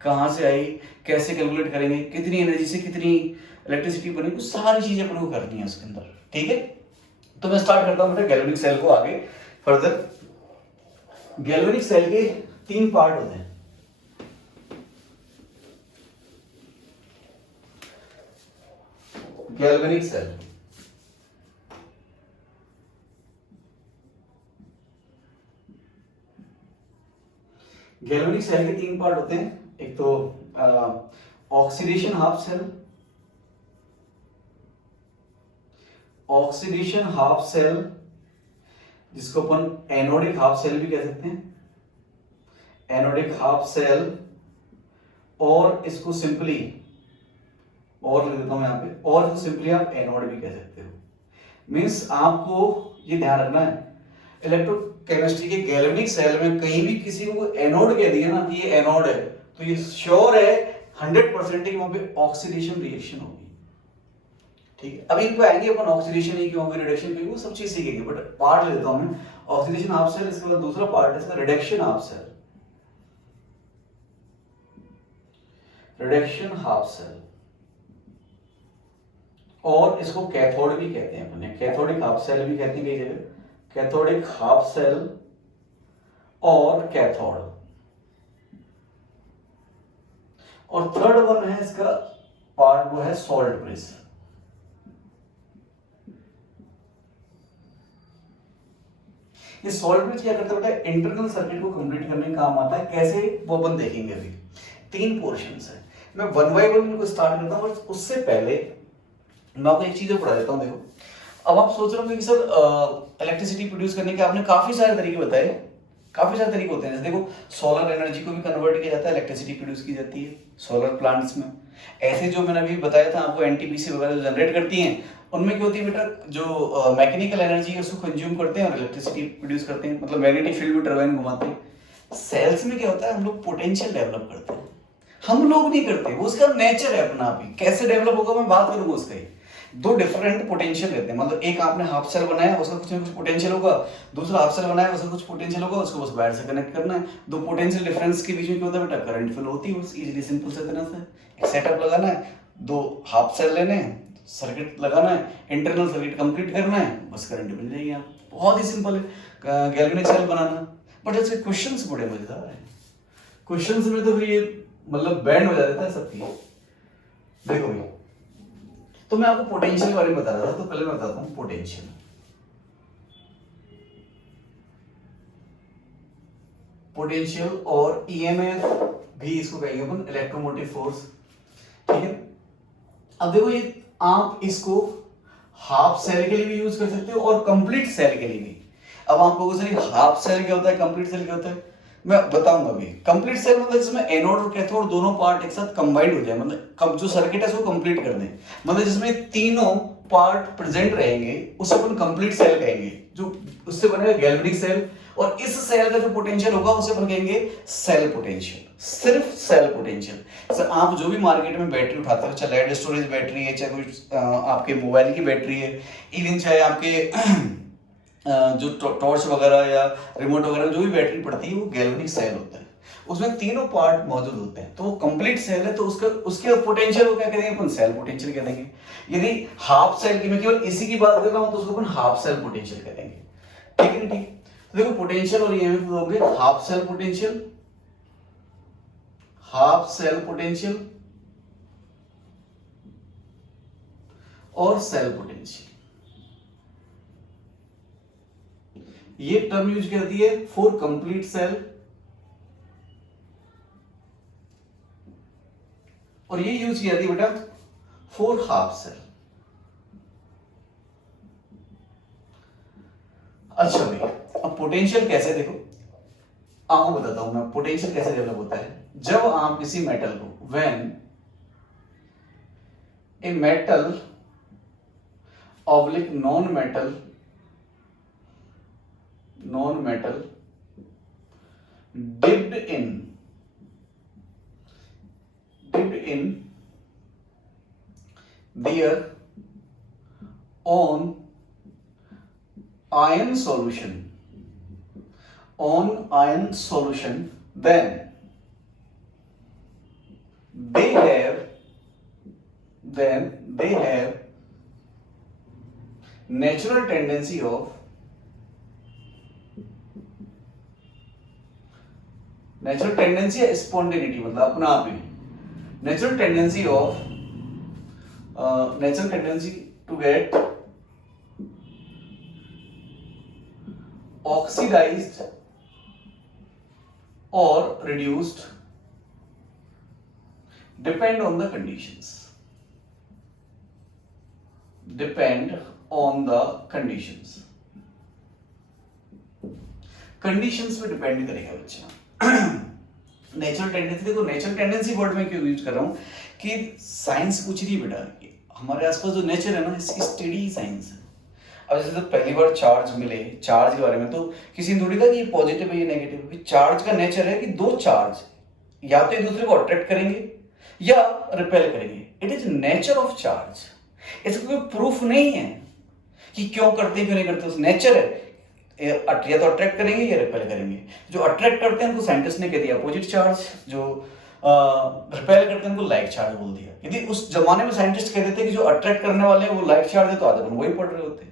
कहां से आई, कैसे कैलकुलेट करेंगे, कितनी एनर्जी से कितनी इलेक्ट्रिसिटी बनेगी, सारी चीजें अपन को करनी है उसके अंदर। ठीक है, तो मैं स्टार्ट करता हूं बेटा गैल्वेनिक सेल को आगे फर्दर। गैल्वेनिक सेल के 3 पार्ट होते हैं। गैल्वेनिक सेल, गैल्वेनिक सेल के 3 पार्ट होते हैं। एक तो oxidation half cell, oxidation half cell जिसको अपन एनोडिक हाफ सेल भी कह सकते हैं, एनोडिक हाफ सेल, और इसको सिंपली और लिख देता हूं यहां पे, और इसको सिंपली आप एनोड भी कह सकते हो। मींस आपको ये ध्यान रखना है, इलेक्ट्रोकेमिस्ट्री के गैल्वेनिक सेल में कहीं भी किसी को एनोड कह दिया ना कि ये एनोड है, तो ये श्योर है 100% कि वहां पे ऑक्सीडेशन रिएक्शन होगी। ठीक है, अभी इनको आएंगे अपन ऑक्सीडेशन ही क्यों होगी, रिडक्शन क्यों, वो सब चीज सीखेंगे, बट पार्ट ले लेता हूं मैं। ऑक्सीडेशन हाफ सेल, इसके बाद दूसरा पार्ट है इसका reduction half cell, reduction half cell, और इसको कैथोड भी कहते हैं अपने, कैथोडिक हाफ सेल भी कहते हैं कई जगह, कैथोडिक हाफ सेल और कैथोड। और थर्ड वन है इसका पार्ट, वो है सॉल्ट ब्रिज। ये सॉल्ट ब्रिज क्या करता है बेटा, इंटरनल सर्किट को कंप्लीट करने का काम आता है। कैसे, वो अपन देखेंगे। अभी 3 पोर्शंस है, मैं वन बाय वन इनको स्टार्ट करता हूं, और उससे पहले मैं आपको एक चीज पढ़ा देता हूं। देखो, अब आप सोच रहे हो कि सर इलेक्ट्रिसिटी प्रोड्यूस करने के आपने काफी सारे तरीके बताए, काफी सारे तरीके होते हैं। जैसे देखो, सोलर एनर्जी को भी कन्वर्ट किया जाता है, इलेक्ट्रिसिटी प्रोड्यूस की जाती है सोलर प्लांट्स में। ऐसे जो मैंने अभी बताया था आपको, एनटीपीसी वगैरह जो जनरेट करती हैं, उनमें क्या होती है बेटा, जो मैकेनिकल एनर्जी है उसको कंज्यूम करते हैं और इलेक्ट्रिसिटी प्रोड्यूस करते हैं, मतलब मैग्नेटिक फील्ड में टरबाइन घुमाते हैं। सेल्स में क्या होता है, हम लोग पोटेंशियल डेवलप करते हैं, हम लोग नहीं करते, वो उसका नेचर है अपना आप ही। कैसे डेवलप होगा मैं बात करूंगा उसका ही। 2 डिफरेंट पोटेंशियल रहते हैं, मतलब एक आपने हाफ सेल बनाया, उसका कुछ ना कुछ पोटेंशियल होगा, दूसरा हाफ सेल बनाया, उसका कुछ पोटेंशियल होगा, उसको बस वायर से कनेक्ट करना है। 2 पोटेंशियल डिफरेंस के बीच में क्या होता है बेटा, करंट फ्लो होती है, बस इजीली सिंपल से तरह से एक सेटअप लगाना है, 2 हाफ सेल लेने हैं, सर्किट लगाना है, इंटरनल सर्किट कंप्लीट करना है, बस करंट मिल जाएगी। आप बहुत ही सिंपल है गैल्वेनिक सेल बनाना। बट इसके क्वेश्चंस बड़े मजेदार हैं, क्वेश्चंस में तो फिर ये मतलब बैंड हो जाता है सबकी। देखो भैया, तो मैं आपको पोटेंशियल के बारे में बता रहा था, तो पहले मैं बताता हूं पोटेंशियल। पोटेंशियल और ईएमएफ भी इसको कहेंगे अपन, इलेक्ट्रोमोटिव फोर्स। ठीक है, अब देखो ये आप इसको हाफ सेल के लिए भी यूज कर सकते हो और कंप्लीट सेल के लिए भी। अब आप लोगों से हाफ सेल क्या होता है, कंप्लीट सेल क्या होता है, मैं बताऊंगा अभी। कंप्लीट सेल मतलब जिसमें एनोड और कैथोड दोनों पार्ट एक साथ कंबाइंड हो जाए, मतलब कब जो सर्किट है उसको कंप्लीट कर दें, मतलब जिसमें तीनों पार्ट प्रेजेंट रहेंगे, उसे अपन कंप्लीट सेल कहेंगे। जो उससे बनेगा गैल्वेनिक सेल, और इस सेल का जो पोटेंशियल होगा उसे अपन कहेंगे सेल पोटेंशियल, सिर्फ सेल पोटेंशियल। सर आप जो भी मार्केट में बैटरी उठाते हो, चाहे लेड स्टोरेज बैटरी है, चाहे कोई आपके मोबाइल की बैटरी है, इवन चाहे आपके जो टॉर्च वगैरह या रिमोट वगैरह जो भी बैटरी पड़ती है, वो गैल्वेनिक सेल होता है। उसमें तीनों पार्ट मौजूद होते हैं, तो वो कंप्लीट सेल है, तो उसका उसके पोटेंशियल को क्या कहेंगे अपन, सेल पोटेंशियल कह देंगे। यदि हाफ सेल की मैं केवल इसी की बात कर रहा हूं तो उसको अपन हाफ सेल पोटेंशियल कह देंगे। ठीक है, ठीक। तो देखो, पोटेंशियल और ईएमएफ हो गए half cell potential, half cell potential और सेल पोटेंशियल। ये टर्म यूज करती है फॉर कंप्लीट सेल, और ये यूज की जाती है बेटा फॉर हाफ सेल। अच्छा भाई, अब पोटेंशियल कैसे, देखो आपको बताता हूं मैं पोटेंशियल कैसे डेवलप होता है। जब आप किसी मेटल को, when a metal oblique non metal dipped in their own ion solution, then they have natural tendency of या स्पॉन्टेनिटी, मतलब अपना आप ही natural tendency to get oxidized or reduced depend on the conditions conditions पे depend करेगा बच्चा। Natural tendency, देखो natural tendency word में क्यों यूज कर रहा हूं कि साइंस पूछ रही है बेटा कि हमारे आसपास जो नेचर है ना, इसकी स्टडी साइंस है। अब जैसे तो पहली बार चार्ज मिले, चार्ज के बारे में तो किसी ने थोड़ी कहा कि ये पॉजिटिव है ये नेगेटिव है। चार्ज का नेचर है कि दो चार्ज या तो एक दूसरे को अट्रैक्ट करेंगे या रिपेल करेंगे। It is nature of charge. इसका कोई प्रूफ नहीं है कि क्यों करते हैं क्यों नहीं करते, उस नेचर है, या तो अट्रैक्ट करेंगे या रिपेल करेंगे। जो अट्रैक्ट करते हैं उनको साइंटिस्ट ने कह दिया अपोजिट चार्ज, जो रिपेल करते हैं उनको लाइक चार्ज बोल दिया। यदि उस जमाने में साइंटिस्ट कहते थे कि जो अट्रैक्ट करने वाले हैं वो लाइक चार्ज है, तो आज अपन वही पढ़ रहे होते।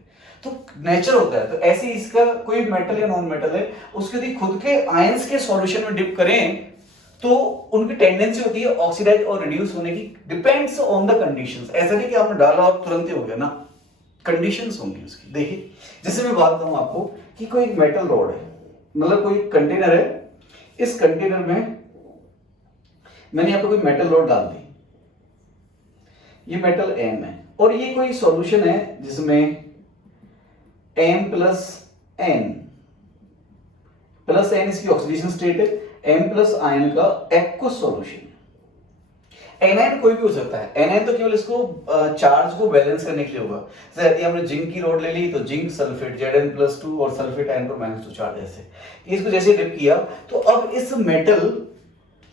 तो नेचर होता है। तो ऐसे इसका कोई मेटल या नॉन मेटल है, उसके यदि खुद के आयंस के सॉल्यूशन में डिप करें तो उनकी टेंडेंसी होती है ऑक्सीडाइज और रिड्यूस होने की, डिपेंड्स ऑन द कंडीशंस। ऐसा नहीं कि आपने डाला और तुरंत ही हो गया ना, कंडीशंस होंगी उसकी। देखिए जैसे मैं बात करूं आपको कि कोई एक मेटल रॉड है, मतलब कोई कंटेनर है, इस कंटेनर में मैंने यहाँ पे कोई मेटल रॉड डाल दी, ये मेटल एम है, और ये कोई सॉल्यूशन है जिसमें m प्लस एन इसकी ऑक्सीडेशन स्टेट है, m प्लस आयन का एक्वस सॉल्यूशन। एनायन कोई भी हो सकता है, एनायन तो केवल इसको चार्ज को बैलेंस करने के लिए होगा। जैसे यदि हमने जिंक की रॉड ले ली तो जिंक सल्फेट Zn+2 और सल्फेट आयन पर -2 चार्ज, ऐसे इसको जैसे डिप किया तो अब इस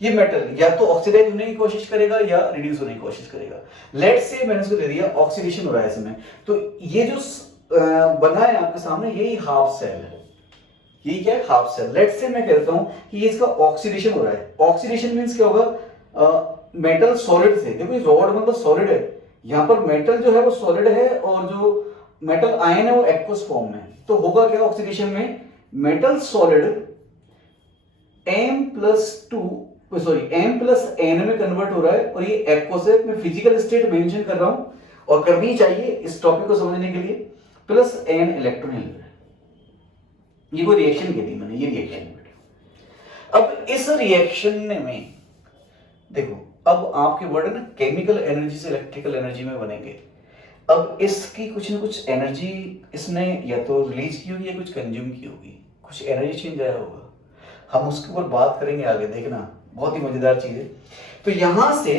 ये मेटल या तो ऑक्सीडाइज होने की कोशिश करेगा या रिड्यूस होने की कोशिश करेगा। लेट्स से मैंने इसको दे दिया ऑक्सीडेशन हो रहा है इसमें, तो ये जो बना है आपके सामने यही हाफ सेल है, यही क्या है हाफ सेल। लेट्स से मैं कहता हूं कि ये इसका ऑक्सीडेशन हो रहा है। ऑक्सीडेशन मींस क्या होगा, मेटल सॉलिड से, देखो ये रॉड मतलब सॉलिड है, यहां पर मेटल जो है वो सॉलिड है और जो मेटल आयन है वो एक्वस फॉर्म में। तो होगा क्या ऑक्सीडेशन में, metal solid m plus n में कन्वर्ट हो रहा है और ये एक्वस है। मैं फिजिकल स्टेट मेंशन कर रहा हूं और करनी चाहिए इस टॉपिक को समझने के लिए। प्लस n इलेक्ट्रॉन ले रहा है, ये कोई रिएक्शन की थी मैंने, ये रिएक्शन है। अब इस रिएक्शन में देखो, अब आपके वर्ड है ना केमिकल एनर्जी से इलेक्ट्रिकल एनर्जी में बनेंगे। अब इसकी कुछ ना कुछ एनर्जी इसने या तो रिलीज की होगी या कुछ कंज्यूम की होगी, कुछ एनर्जी चेंज आया होगा। हम उसके ऊपर बात करेंगे आगे, देखना बहुत ही मजेदार चीज है। तो यहां से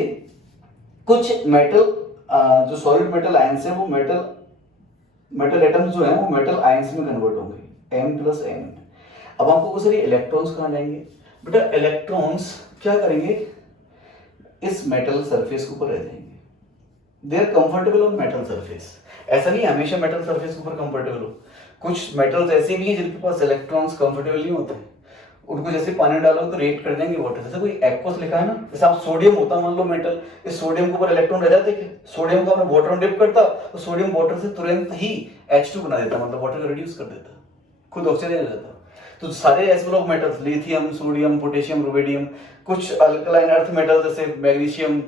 कुछ मेटल जो सॉलिड मेटल आयंस है वो मेटल एटम्स जो है वो मेटल आयंस में कन्वर्ट होंगे m प्लस n। अब आपको कुछ सारे इलेक्ट्रॉन्स कहां जाएंगे बेटा, इलेक्ट्रॉन्स क्या करेंगे, इस मेटल सरफेस के ऊपर रह जाएंगे। They are comfortable on metal surface. ऐसा नहीं हमेशा मेटल सरफेस के ऊपर कंफर्टेबल हो, कुछ मेटल्स ऐसे भी हैं जिनके पास इलेक्ट्रॉन्स कंफर्टेबल नहीं होते, उनको जैसे पानी डालो तो रिएक्ट कर देंगे वाटर। जैसे कोई एक्वस लिखा है ना, जैसे आप सोडियम होता मान लो मेटल, इस सोडियम के ऊपर इलेक्ट्रॉन रह जाते हैं, सोडियम को आपने वाटर में डिप करता तो सोडियम वाटर से तुरंत ही H2 बना देता, मतलब वाटर को रिड्यूस कर देता, खुद ऑक्सीजन हो जाता। तो सारे ऐसे block metals, lithium, sodium, potassium, rubidium, कुछ अल्कलाइन अर्थ मेटल जैसे मैग्नीशियम,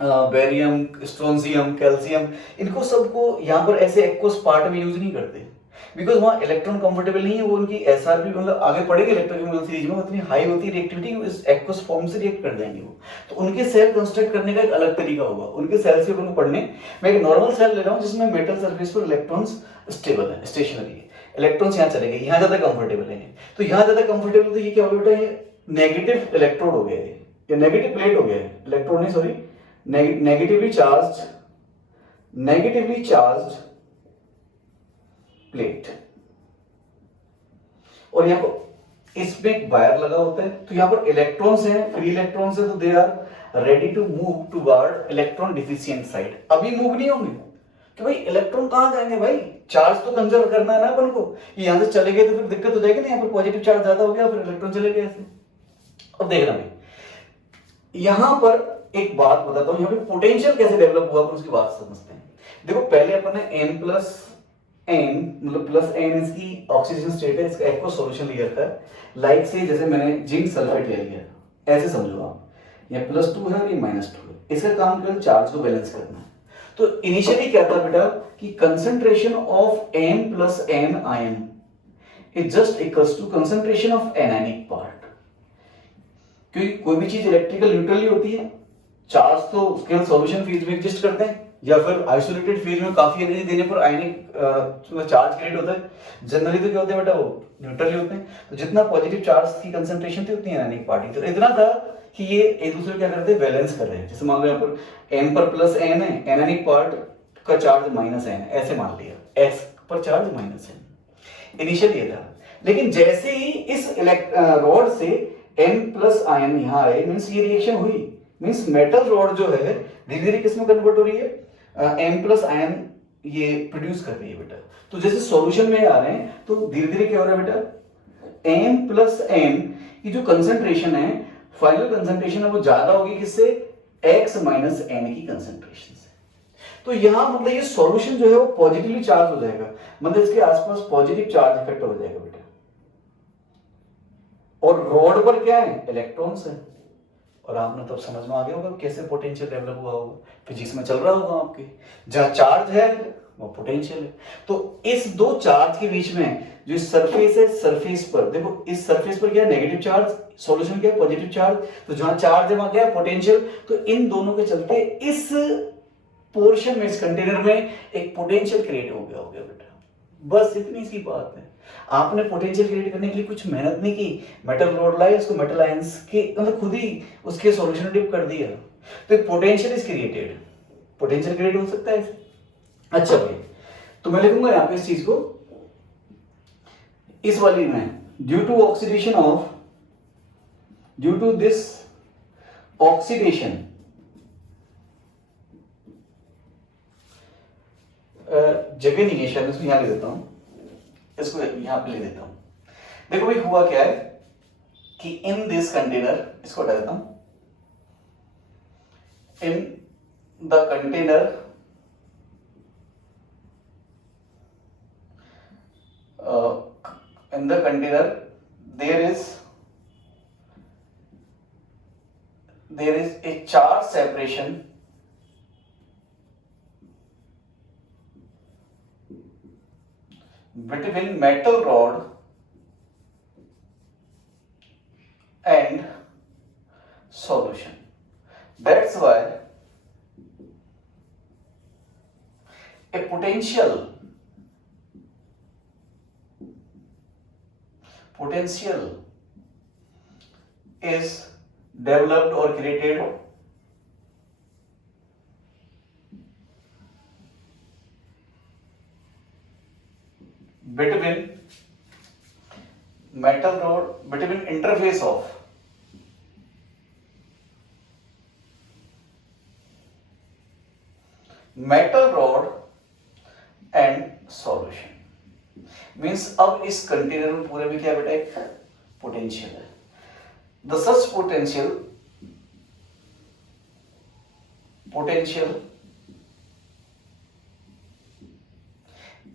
बेरियम, स्ट्रोंशियम, कैल्शियम, इनको सबको यहाँ पर ऐसे एक्वस पार्ट में यूज नहीं करते बिकॉज वहाँ इलेक्ट्रॉन कंफर्टेबल नहीं है। वो उनकी SR भी मतलब आगे पढ़ेंगे इलेक्ट्रोकेमिकल सीरीज में, उतनी हाई होती है रिएक्टिविटी, इस एक्वस फॉर्म से रिएक्ट कर देंगे वो। तो उनके सेल कंस्ट्रक्ट करने का एक अलग तरीका होगा, उनके सेल से उनको पढ़ने। मैं एक नॉर्मल सेल ले रहा हूँ जिसमें मेटल सरफेस पर इलेक्ट्रॉन्स स्टेबल है, स्टेशनरी है। इलेक्ट्रॉन्स यहाँ चले गए, यहाँ ज्यादा कंफर्टेबल है, तो यहाँ ज्यादा कंफर्टेबल, तो ये क्या हो गया बेटा, ये नेगेटिव इलेक्ट्रोड हो गया, ये नेगेटिव प्लेट हो गया, इलेक्ट्रॉन नहीं सॉरी, नेगेटिवली चार्ज्ड प्लेट। और यहाँ पर इसमें एक वायर लगा होता है, तो यहाँ पर इलेक्ट्रॉन्स हैं, फ्री इलेक्ट्रॉन्स हैं, तो they are ready to move toward electron deficient side. अभी मूव नहीं होंगे कि भाई इलेक्ट्रॉन कहां जाएंगे, भाई चार्ज तो कंजर्व करना है ना अपन को, यहां से चले गए तो फिर दिक्कत हो जाएगी ना, यहाँ पर पॉजिटिव चार्ज ज्यादा हो गया, फिर इलेक्ट्रॉन चले गए ऐसे। अब देखना भाई, यहां पर एक बात बताता हूं, यहाँ पे पोटेंशियल कैसे डेवलप हुआ, अपन उसकी बात समझते हैं। देखो पहले अपन ने m प्लस n मतलब प्लस n इसकी ऑक्सीडेशन स्टेट है, इसका F को सॉल्यूशन लिया था, लाइक से जैसे मैंने जिंक सल्फेट ले लिया, ऐसे समझो आप, ये +2 है और ये -2 है, इसका काम केवल चार्ज को बैलेंस करना है। तो इनिशियली क्या था बेटा कि concentration of m plus n ion is just equals to concentration of anionic part, क्योंकि कोई भी चीज इलेक्ट्रिकल न्यूट्रल ही होती है, चार्ज तो केवल सॉल्यूशन फेज में एग्जिस्ट करते हैं, या फिर आइसोलेटेड फेज में काफी एनर्जी देने पर आयनिक चार्ज क्रिएट होता है। जनरली तो क्या होते हैं बेटा, वो न्यूट्रल ही होते हैं, तो जितना पॉजिटिव चार्ज की कंसंट्रेशन थी उतनी एनायनिक पार्टी, तो इतना था कि ये एक दूसरे क्या करते हैं, बैलेंस कर रहे हैं। जैसे मान लो यहाँ पर m पर +n है, एनायनिक पार्ट का चार्ज -n, ऐसे मान लिया s पर चार्ज -n, इनिशियल ये था। लेकिन जैसे ही इस रॉड से m प्लस आयन यहाँ आए, मीन्स ये रिएक्शन हुई, मीन्स मेटल रॉड जो है धीरे धीरे किस में कन्वर्ट हो रही है, m प्लस आयन ये प्रोड्यूस कर रही है बेटा। तो जैसे सॉल्यूशन में आ रहे हैं तो धीरे धीरे क्या हो रहा है बेटा, m प्लस n की जो कंसंट्रेशन है, फाइनल कंसंट्रेशन है, वो ज्यादा होगी किससे, x माइनस n की कंसंट्रेशन से। तो यहां मतलब ये सॉल्यूशन जो है वो पॉजिटिवली चार्ज हो जाएगा, मतलब इसके आसपास पॉजिटिव चार्ज इफेक्ट हो जाएगा बेटा। और रॉड पर क्या है, इलेक्ट्रॉन्स है, और आपने तब समझ में आ गया होगा कैसे पोटेंशियल डेवलप हुआ होगा, फिजिक्स में चल रहा होगा आपके, जहां चार्ज है वो पोटेंशियल है। तो इस दो चार्ज के बीच में जो सरफेस है, सरफेस पर देखो, इस सरफेस पर क्या है, नेगेटिव चार्ज, सॉल्यूशन क्या है, पॉजिटिव चार्ज, तो जहां चार्ज है वहां क्या है, पोटेंशियल। तो इन दोनों के चलते इस पोर्शन में, इस कंटेनर में एक पोटेंशियल क्रिएट हो गया बेटा, बस इतनी सी बात है। आपने पोटेंशियल क्रिएट करने के लिए कुछ मेहनत नहीं की, मेटल रॉड लाए, उसको मेटल आयंस के मतलब खुद ही उसके सॉल्यूशन डिप कर दिया, तो potential is created, potential create हो सकता है। अच्छा भाई, तो मैं लिखूंगा यहां पे इस चीज को, इस वाली में, due to oxidation of, due to this oxidation, जगह नहीं है शायद, इसको यहां ले देता हूं, इसको यहां पे ले देता हूं। देखो भाई हुआ क्या है कि इन दिस कंटेनर, इसको हटा देता हूं, in the container there is a charge separation between metal rod and solution. That's why a potential is developed or created between metal rod, between interface of metal rod and solution। Means अब इस container में पूरे में क्या बेटा, एक potential है। The such potential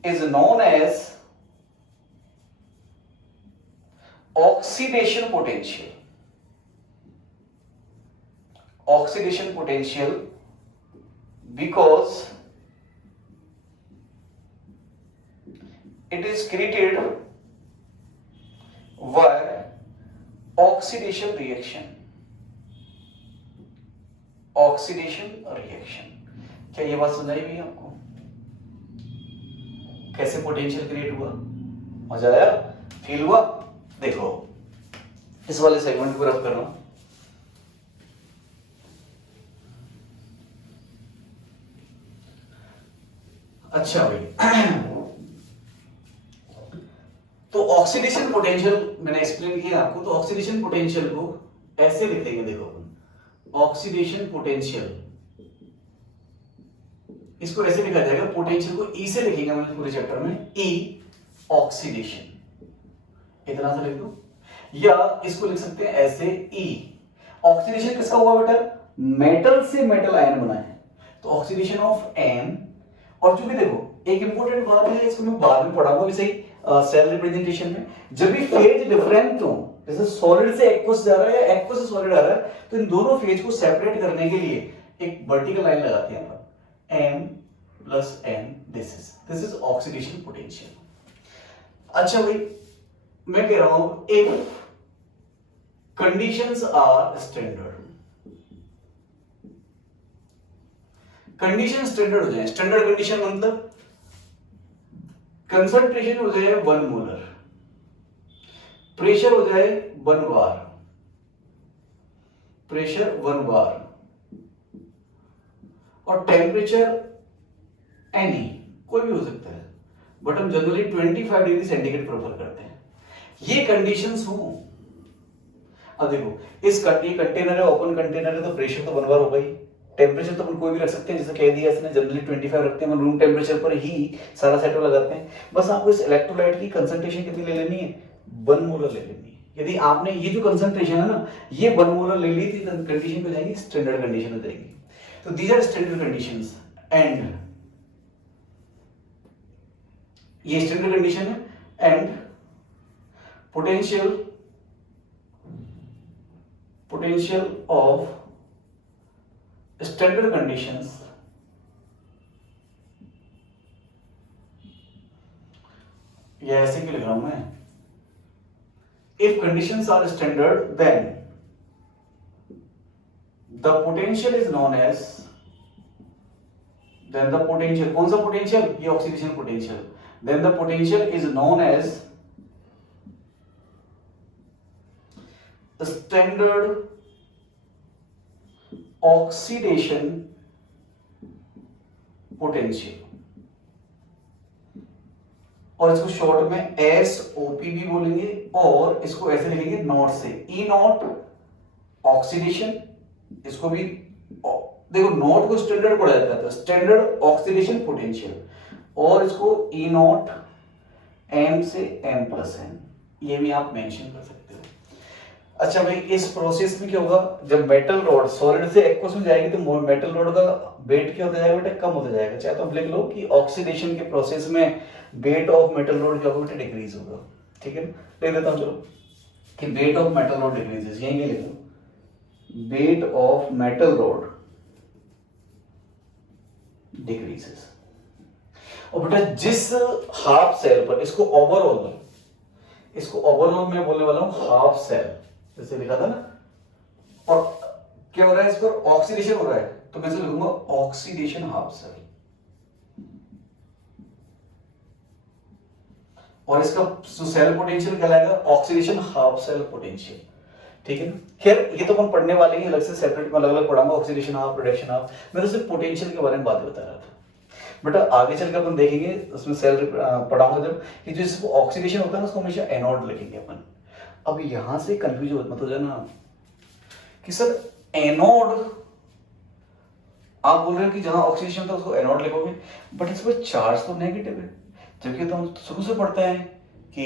is known as oxidation potential। oxidation potential because it is created via oxidation reaction। Oxidation reaction, क्या ये बात समझ आई भी आपको, कैसे पोटेंशियल क्रिएट हुआ? मजा आया, फील हुआ? देखो इस वाले सेगमेंट को रफ कर रहा हूं। अच्छा भाई तो ऑक्सीडेशन पोटेंशियल मैंने एक्सप्लेन किया आपको, तो ऑक्सीडेशन पोटेंशियल को ऐसे लिख देंगे, देखो अपन ऑक्सीडेशन पोटेंशियल, इसको ऐसे लिखा जाएगा, पोटेंशियल को ई से लिखेंगे हम पूरे चैप्टर में, ई ऑक्सीडेशन, इतना सा लिख दो, या इसको लिख सकते हैं ऐसे ई। ऑक्सीडेशन किसका हुआ बेटा? मेटल से मेटल आयन बना है, तो ऑक्सीडेशन ऑफ एन। और चूंकि देखो एक इंपॉर्टेंट बात है, इसको मैं बाद में पढ़ाऊंगा वैसे ही सेल रिप्रेजेंटेशन में, जब भी फेज डिफरेंट हो, जैसे सॉलिड से एक्वस जा रहा है या एक्वस से सॉलिड आ रहा है, तो इन दोनों फेज को सेपरेट करने के लिए एक वर्टिकल लाइन लगाते हैं अपन, m plus n, this is oxidation potential। अच्छा भाई मैं कह रहा हूं if conditions are standard, condition standard हो जाए, स्टैंडर्ड कंडीशन मतलब कंसंट्रेशन हो जाए 1 मोलर, प्रेशर हो जाए 1 बार, प्रेशर 1 बार, और टेम्परेचर एनी कोई भी हो सकता है, बट हम जनरली 25 डिग्री सेंटीग्रेड प्रेफर करते हैं, ये कंडीशंस हो। अब देखो इस कंटेनर है, ओपन कंटेनर है, तो प्रेशर तो 1 बार होगा ही, टेम्परेचर तो अपन कोई भी रख सकते हैं, जैसे कह दिया इसने जनरली 25 रखते हैं, हम रूम टेम्परेचर पर ही सारा सेटअप लगाते हैं। बस आपको इस इलेक्ट्रोलाइट की कंसंट्रेशन कितनी ले लेनी है? 1 मोलर ले लेनी है। यदि आपने ये जो कंसंट्रेशन है ना, ये 1 मोलर ले ली थी, कंडीशन पे जाएगी, स्टैंडर्ड कंडीशन हो जाएगी। तो these are standard conditions, and ये स्टैंडर्ड कंडीशन है, and potential of standard conditions ये ऐसे क्यों लिख रहा हूं मैं? If conditions are standard then the potential is known as, then the potential, कौन सा पोटेंशियल? ये oxidation potential, then the potential is known as standard oxidation potential, और इसको शॉर्ट में SOP भी बोलेंगे, और इसको ऐसे लिखेंगे नॉट से, E नॉट ऑक्सीडेशन, इसको भी देखो नॉट को स्टैंडर्ड पढ़ा जाता है, स्टैंडर्ड ऑक्सीडेशन पोटेंशियल, और इसको E नॉट M से M प्लस N, ये भी आप मेंशन कर सकते हो। अच्छा भाई इस प्रोसेस में क्या होगा, जब मेटल रॉड सॉलिड से एक्वस में जाएगी तो मेटल रॉड का वेट क्या होता जाएगा बेटा? कम होता जाएगा। चाहे तो आप लिख लो कि ऑक्सीडेशन के प्रोसेस में वेट ऑफ मेटल रॉड क्या होगा बेटा? डिक्रीज होगा। ठीक है, लिख देता हूं चलो कि weight of metal rod decreases, यहीं पे लिखो weight of metal rod decreases. और बेटा जिस हाफ सेल पर, इसको ओवरऑल मैं बोलने वाला हूं हाफ सेल, जैसे लिखा था ना, और क्या हो रहा है इस पर? ऑक्सीडेशन हो रहा है, तो मैं इसे लिखूंगा ऑक्सीडेशन हाफ सेल, और इसका जो सेल पोटेंशियल कहलाएगा ऑक्सीडेशन हाफ सेल पोटेंशियल। ठीक है ना? खैर ये तो हम पढ़ने वाले हैं, अलग से सेपरेट में अलग अलग पढ़ाऊंगा, ऑक्सीडेशन हाफ, रिडक्शन हाफ। मैं तो सिर्फ पोटेंशियल के बारे में बात बता रहा था बेटा। आगे चलकर अपन देखेंगे उसमें सेल पढ़ाऊंगा जब, कि जो इसको ऑक्सीडेशन होता है ना उसको हमेशा एनोड लिखेंगे अपन। अब यहां से कंफ्यूज मत हो जाना कि सर एनोड, आप बोल रहे हो कि जहां ऑक्सीडेशन था उसको एनोड लिखोगे, बट इस पर चार्ज तो नेगेटिव है, जबकि तो हम शुरू से पढ़ते हैं कि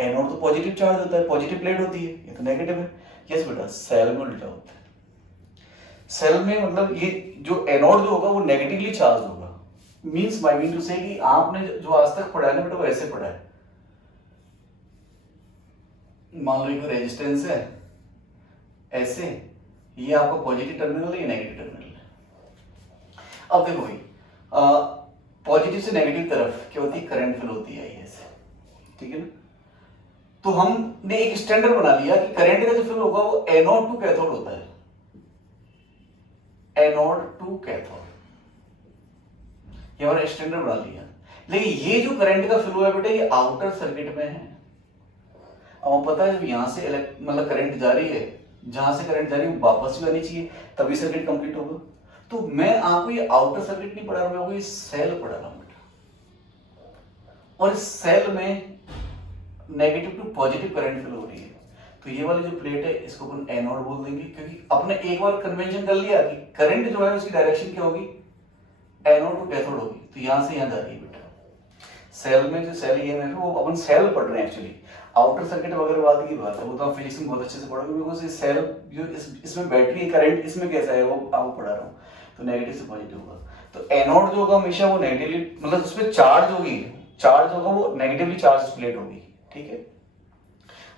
एनोड तो पॉजिटिव चार्ज होता है, पॉजिटिव प्लेट होती है, ये तो नेगेटिव है। यस बेटा, सेल में उल्टा होता है। सेल में मतलब ये जो एनोड जो होगा वो नेगेटिवली चार्ज होगा। मींस बाय मीन टू से कि आपने जो आज तक पढ़ा है ना बेटा वो ऐसे पढ़ा है, मान लो ये रेजिस्टेंस है ऐसे, ये आपका पॉजिटिव टर्मिनल है, ये नेगेटिव टर्मिनल है। अब देखो भाई पॉजिटिव से नेगेटिव तरफ क्या होती है? करंट फ्लो होती है ऐसे, ठीक है ना? तो हमने एक स्टैंडर्ड बना लिया कि करंट का जो फ्लो होगा वो एनोड टू कैथोड होता है, एनोड टू कैथोड, ये हमारा स्टैंडर्ड बना लिया। लेकिन ये जो करंट का फ्लो है बेटा ये आउटर सर्किट में है। अब पता है जब यहाँ से मतलब करंट जा रही है, जहां से करंट जा रही है वो वापस भी आनी चाहिए, तभी सर्किट कंप्लीट होगा। तो मैं आपको ये आउटर सर्किट नहीं पढ़ा रहा हूं, मैं आपको ये सेल पढ़ा रहा हूं बेटा। और इस सेल में negative to positive current flow हो रही है। तो ये वाली जो प्लेट है इसको अपन एनोड बोल देंगे, क्योंकि अपने एक बार कन्वेंशन कर लिया कि करंट जो है उसकी डायरेक्शन क्या होगी, एनोड टू कैथोड होगी। तो यहां से यहां जा रही है बेटा। सेल में जो सेल ये है वो अपन सेल पढ़ रहे हैं एक्चुअली, आउटर सर्किट वगैरह बाद की बात है, वो तो आप फिजिक्स में बहुत अच्छे से पढ़ोगे। बिकॉज ये सेल जो इसमें बैटरी करंट इसमें कैसा है वो आपको पढ़ा रहा हूँ। तो नेगेटिव से पॉजिटिव होगा। तो एनोड जो होगा हमेशा वो नेगेटिवली, मतलब उसमें चार्ज होगी, चार्ज होगा वो नेगेटिवली चार्ज प्लेट होगी, ठीक है।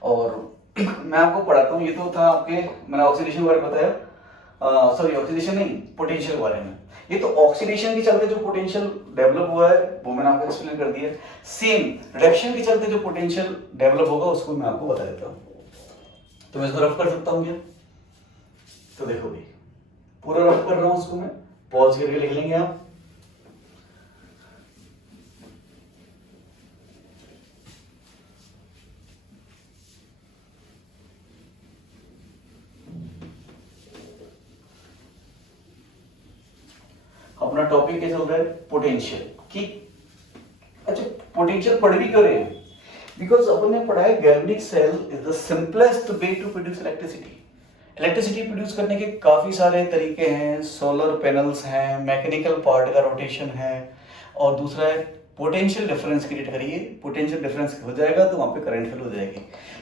और मैं आपको पढ़ाता हूँ, ये तो था आपके, मैंने ऑक्सीडेशन बारे में बताया, सॉरी ऑक्सीडेशन नहीं, पोटेंशियल के बारे में। ये तो ऑक्सीडेशन के चलते जो पोटेंशियल डेवलप हुआ है वो मैंने आपको एक्सप्लेन कर दिया। सेम रिडक्शन के चलते जो पोटेंशियल डेवलप होगा उसको मैं आपको बता देता हूँ। तो मैं इसको रफ कर सकता हूँ क्या? तो देखो भाई, पूरा रफ कर रहा हूँ उसको, मैं पॉज करके लिख लेंगे आप। अपना टॉपिक क्या चल रहा है, पोटेंशियल की। अच्छा, पोटेंशियल पढ़ भी क्यों रहे हैं? बिकॉज अपन ने पढ़ा है galvanic cell is the simplest way to produce electricity. Electricity produce करने के काफी सारे तरीके हैं, सोलर पैनल्स हैं, मैकेनिकल पार्ट का रोटेशन है, और दूसरा है पोटेंशियल डिफरेंस क्रिएट करिए। पोटेंशियल डिफरेंस हो जाएगा तो वहां पे करंट फ्लो हो जाएगी।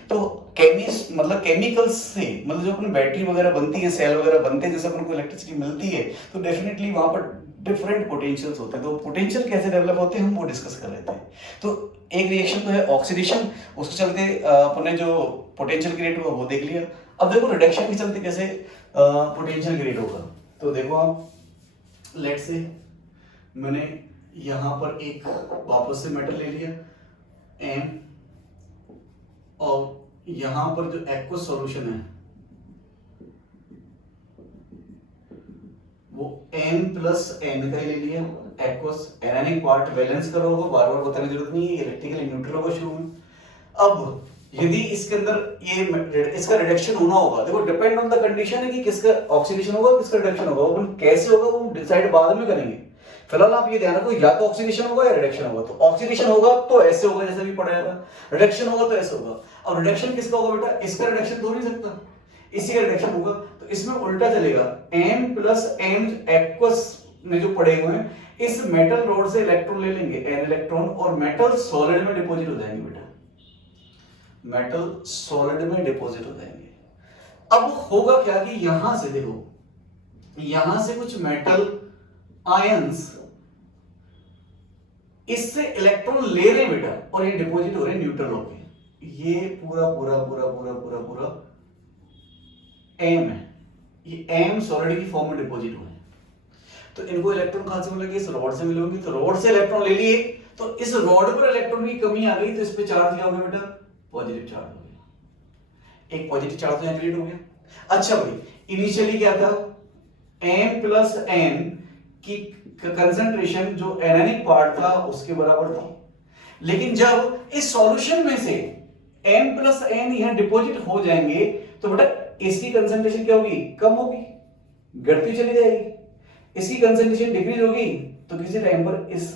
तो केमिस्ट मतलब केमिकल्स से, मतलब जो अपनी बैटरी वगैरह बनती है, सेल वगैरह बनते हैं, जैसे अपन को इलेक्ट्रिसिटी मिलती है, तो डेफिनेटली वहां पर डिफरेंट पोटेंशियल्स होते हैं। तो पोटेंशियल कैसे डेवलप होते हैं हम वो डिस्कस कर लेते हैं। तो एक रिएक्शन तो है ऑक्सीडेशन, उसके चलते अपने जो पोटेंशियल क्रिएट हुआ वो देख लिया। अब देखो रिडक्शन के चलते कैसे पोटेंशियल क्रिएट होगा। तो देखो आप, लेट से मैंने यहां पर एक वापस से मेटल ले लिया एम, और यहां पर जो एक्वस सॉल्यूशन है वो m प्लस n का ही ले लिया। एक्वस एनायनिक पार्ट बैलेंस करो, बार बार बताने की जरूरत नहीं है, इलेक्ट्रिकल न्यूट्रल होगा शुरू में। अब यदि इसके अंदर ये इसका रिडक्शन होना होगा, देखो डिपेंड ऑन द कंडीशन है कि किसका ऑक्सीडेशन होगा किसका रिडक्शन होगा, वो कैसे होगा वो डिसाइड बाद में करेंगे। फिलहाल आप ये ध्यान रखो, या तो ऑक्सीडेशन होगा या रिडक्शन होगा। तो ऑक्सीडेशन होगा तो ऐसे होगा जैसे भी पढ़ाया था, रिडक्शन होगा तो ऐसे होगा। अब रिडक्शन किसका होगा बेटा, इसका रिडक्शन तो हो नहीं सकता, इसी का रिडक्शन होगा। तो इसमें उल्टा चलेगा, m प्लस n एक्वस में जो पड़े हुए हैं, इस मेटल रोड से इलेक्ट्रॉन ले लेंगे, n इलेक्ट्रॉन, और मेटल सॉलिड में डिपॉजिट हो जाएंगे बेटा, मेटल सॉलिड में डिपॉजिट हो जाएंगे। अब होगा क्या कि यहां से देखो, यहां से कुछ मेटल आयंस इससे इलेक्ट्रॉन ले रहे बेटा, और ये डिपॉजिट हो रहे हैं न्यूट्रल होके। ये पूरा पूरा पूरा पूरा पूरा पूरा एम है, ये एम सॉलिड की फॉर्म में डिपॉजिट हुए हैं। तो इनको इलेक्ट्रॉन कहां से मिलेंगे, इस रॉड से मिलेंगे। तो रॉड से इलेक्ट्रॉन ले लिए, तो इस रॉड पर इलेक्ट्रॉन की कमी आ गई, तो इस पे चार्ज क्या हो गया बेटा, पॉजिटिव चार्ज हो गया। एक पॉजिटिव चार्ज यहां क्रिएट हो गया। अच्छा भाई, इनिशियली क्या था, m प्लस n की कंसंट्रेशन जो एनायनिक पार्ट था उसके बराबर थी, लेकिन जब इस सॉल्यूशन में से m प्लस n यहां डिपॉजिट हो जाएंगे तो बेटा इसकी कंसंट्रेशन क्या होगी, कम होगी, घटती चली जाएगी। इसकी कंसंट्रेशन डिक्रीज होगी तो किसी टाइम पर इस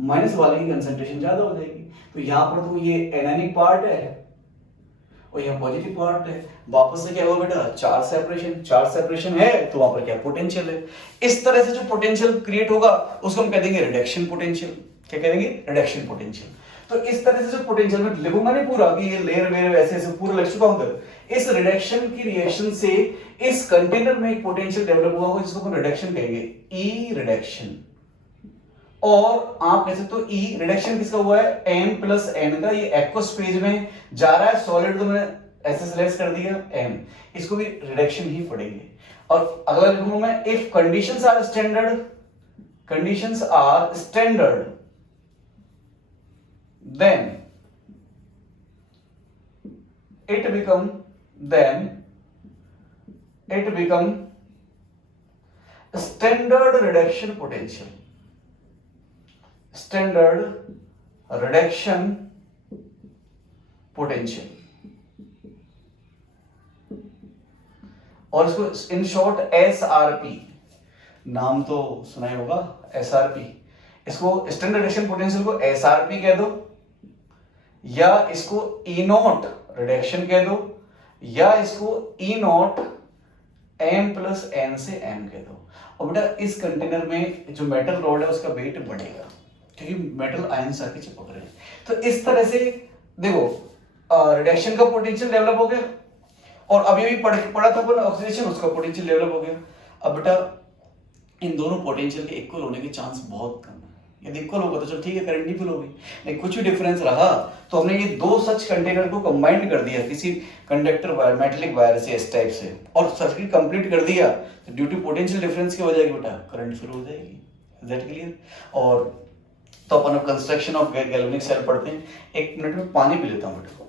माइनस वाले की कंसंट्रेशन ज्यादा हो जाएगी। तो यहां पर तो ये एनायनिक पार्ट है और यहां पॉजिटिव पार्ट है। वापस से क्या होगा बेटा, चार्ज सेपरेशन, चार्ज सेपरेशन है तो वहां पर क्या पोटेंशियल है। इस तरह से जो पोटेंशियल क्रिएट होगा उसको हम कह देंगे रिडक्शन पोटेंशियल। क्या कह देंगे, रिडक्शन पोटेंशियल। तो इस तरह से जो पोटेंशियल में लिखूंगा नहीं पूरा कि ये लेयर वेयर ऐसे ऐसे पूरा लिख चुका हूं, इस रिडक्शन की रिएक्शन से इस कंटेनर में एक पोटेंशियल डेवलप हुआ होगा जिसको हम रिडक्शन कहेंगे, ई रिडक्शन। और आप कह सकते हो ई रिडक्शन किसका हुआ है, m प्लस n का। ये एक्वस फेज में जा रहा है, सॉलिड तो मैंने ऐसे सिलेक्ट कर दिया m, इसको भी रिडक्शन ही पढ़ेंगे। और अगला लिखूंगा मैं, if conditions are standard, conditions are standard then it become standard reduction potential, standard reduction potential, और इसको इन शॉर्ट एसआरपी, नाम तो सुना ही होगा एसआरपी। इसको स्टैंडर्ड रिडक्शन पोटेंशियल को एसआरपी कह दो, या इसको ई नॉट रिडक्शन कह दो, या इसको ई नॉट एम प्लस एन से एम कह दो। और बेटा इस कंटेनर में जो मेटल रॉड है उसका वेट बढ़ेगा क्योंकि मेटल आयंस आके चिपक रहे हैं। तो इस तरह से देखो रिडक्शन का पोटेंशियल डेवलप हो गया, और अभी भी पढ़ा था अपन ऑक्सीडेशन, उसका पोटेंशियल डेवलप हो गया। अब बेटा इन दोनों पोटेंशियल के इक्वल होने के चांस बहुत कम है। यदि इक्वल होगा तो चलो ठीक है, करंट इक्वल हो गई, लेकिन कुछ भी डिफरेंस रहा तो हमने ये दो सच कंटेनर को कंबाइंड कर दिया किसी कंडक्टर वायर, मेटेलिक वायर से, इस टाइप से, और सर्किट कंप्लीट कर दिया, तो ड्यू टू पोटेंशियल डिफरेंस क्या हो जाएगी बेटा, करंट फ्लो हो जाएगी। Is that clear? और तो अपन अब कंस्ट्रक्शन ऑफ गैल्वेनिक सेल पढ़ते हैं। एक मिनट में पानी पी लेता हूँ बेटा।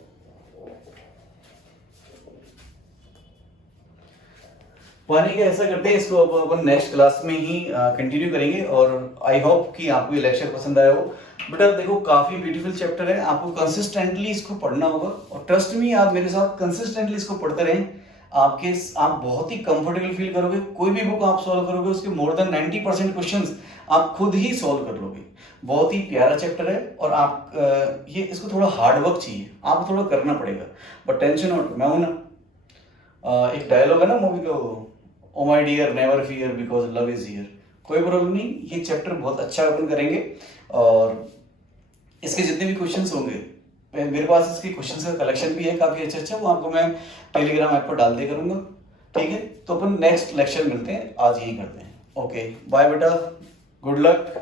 पानी का ऐसा करते हैं, इसको अब अपन नेक्स्ट क्लास में ही कंटिन्यू करेंगे, और आई होप कि आपको ये लेक्चर पसंद आया हो। बेटा देखो काफी ब्यूटीफुल चैप्टर है, आपको कंसिस्टेंटली इसको पढ़ना होगा, और ट्रस्ट मी आप मेरे साथ कंसिस्टेंटली इसको पढ़ते रहें, आप बहुत ही कंफर्टेबल फील करोगे। कोई भी बुक आप सॉल्व करोगे उसके मोर देन 90% क्वेश्चंस आप खुद ही सॉल्व कर लोगे। बहुत ही प्यारा चैप्टर है, और आप ये इसको थोड़ा हार्ड वर्क चाहिए, आपको थोड़ा करना पड़ेगा, बट टेंशन नॉट, मैं हूं ना। एक डायलॉग है ना मूवी का, oh my dear never fear because love is here. कोई प्रॉब्लम नहीं, ये चैप्टर बहुत अच्छा अपन करेंगे, और इसके जितने भी क्वेश्चंस होंगे, मेरे पास इसके क्वेश्चंस का कलेक्शन भी है काफी अच्छा, वो आपको मैं टेलीग्राम ऐप पर डाल दे करूंगा। ठीक है, तो अपन नेक्स्ट लेक्चर मिलते हैं, आज यही करते हैं। ओके बाय बेटा, गुड लक।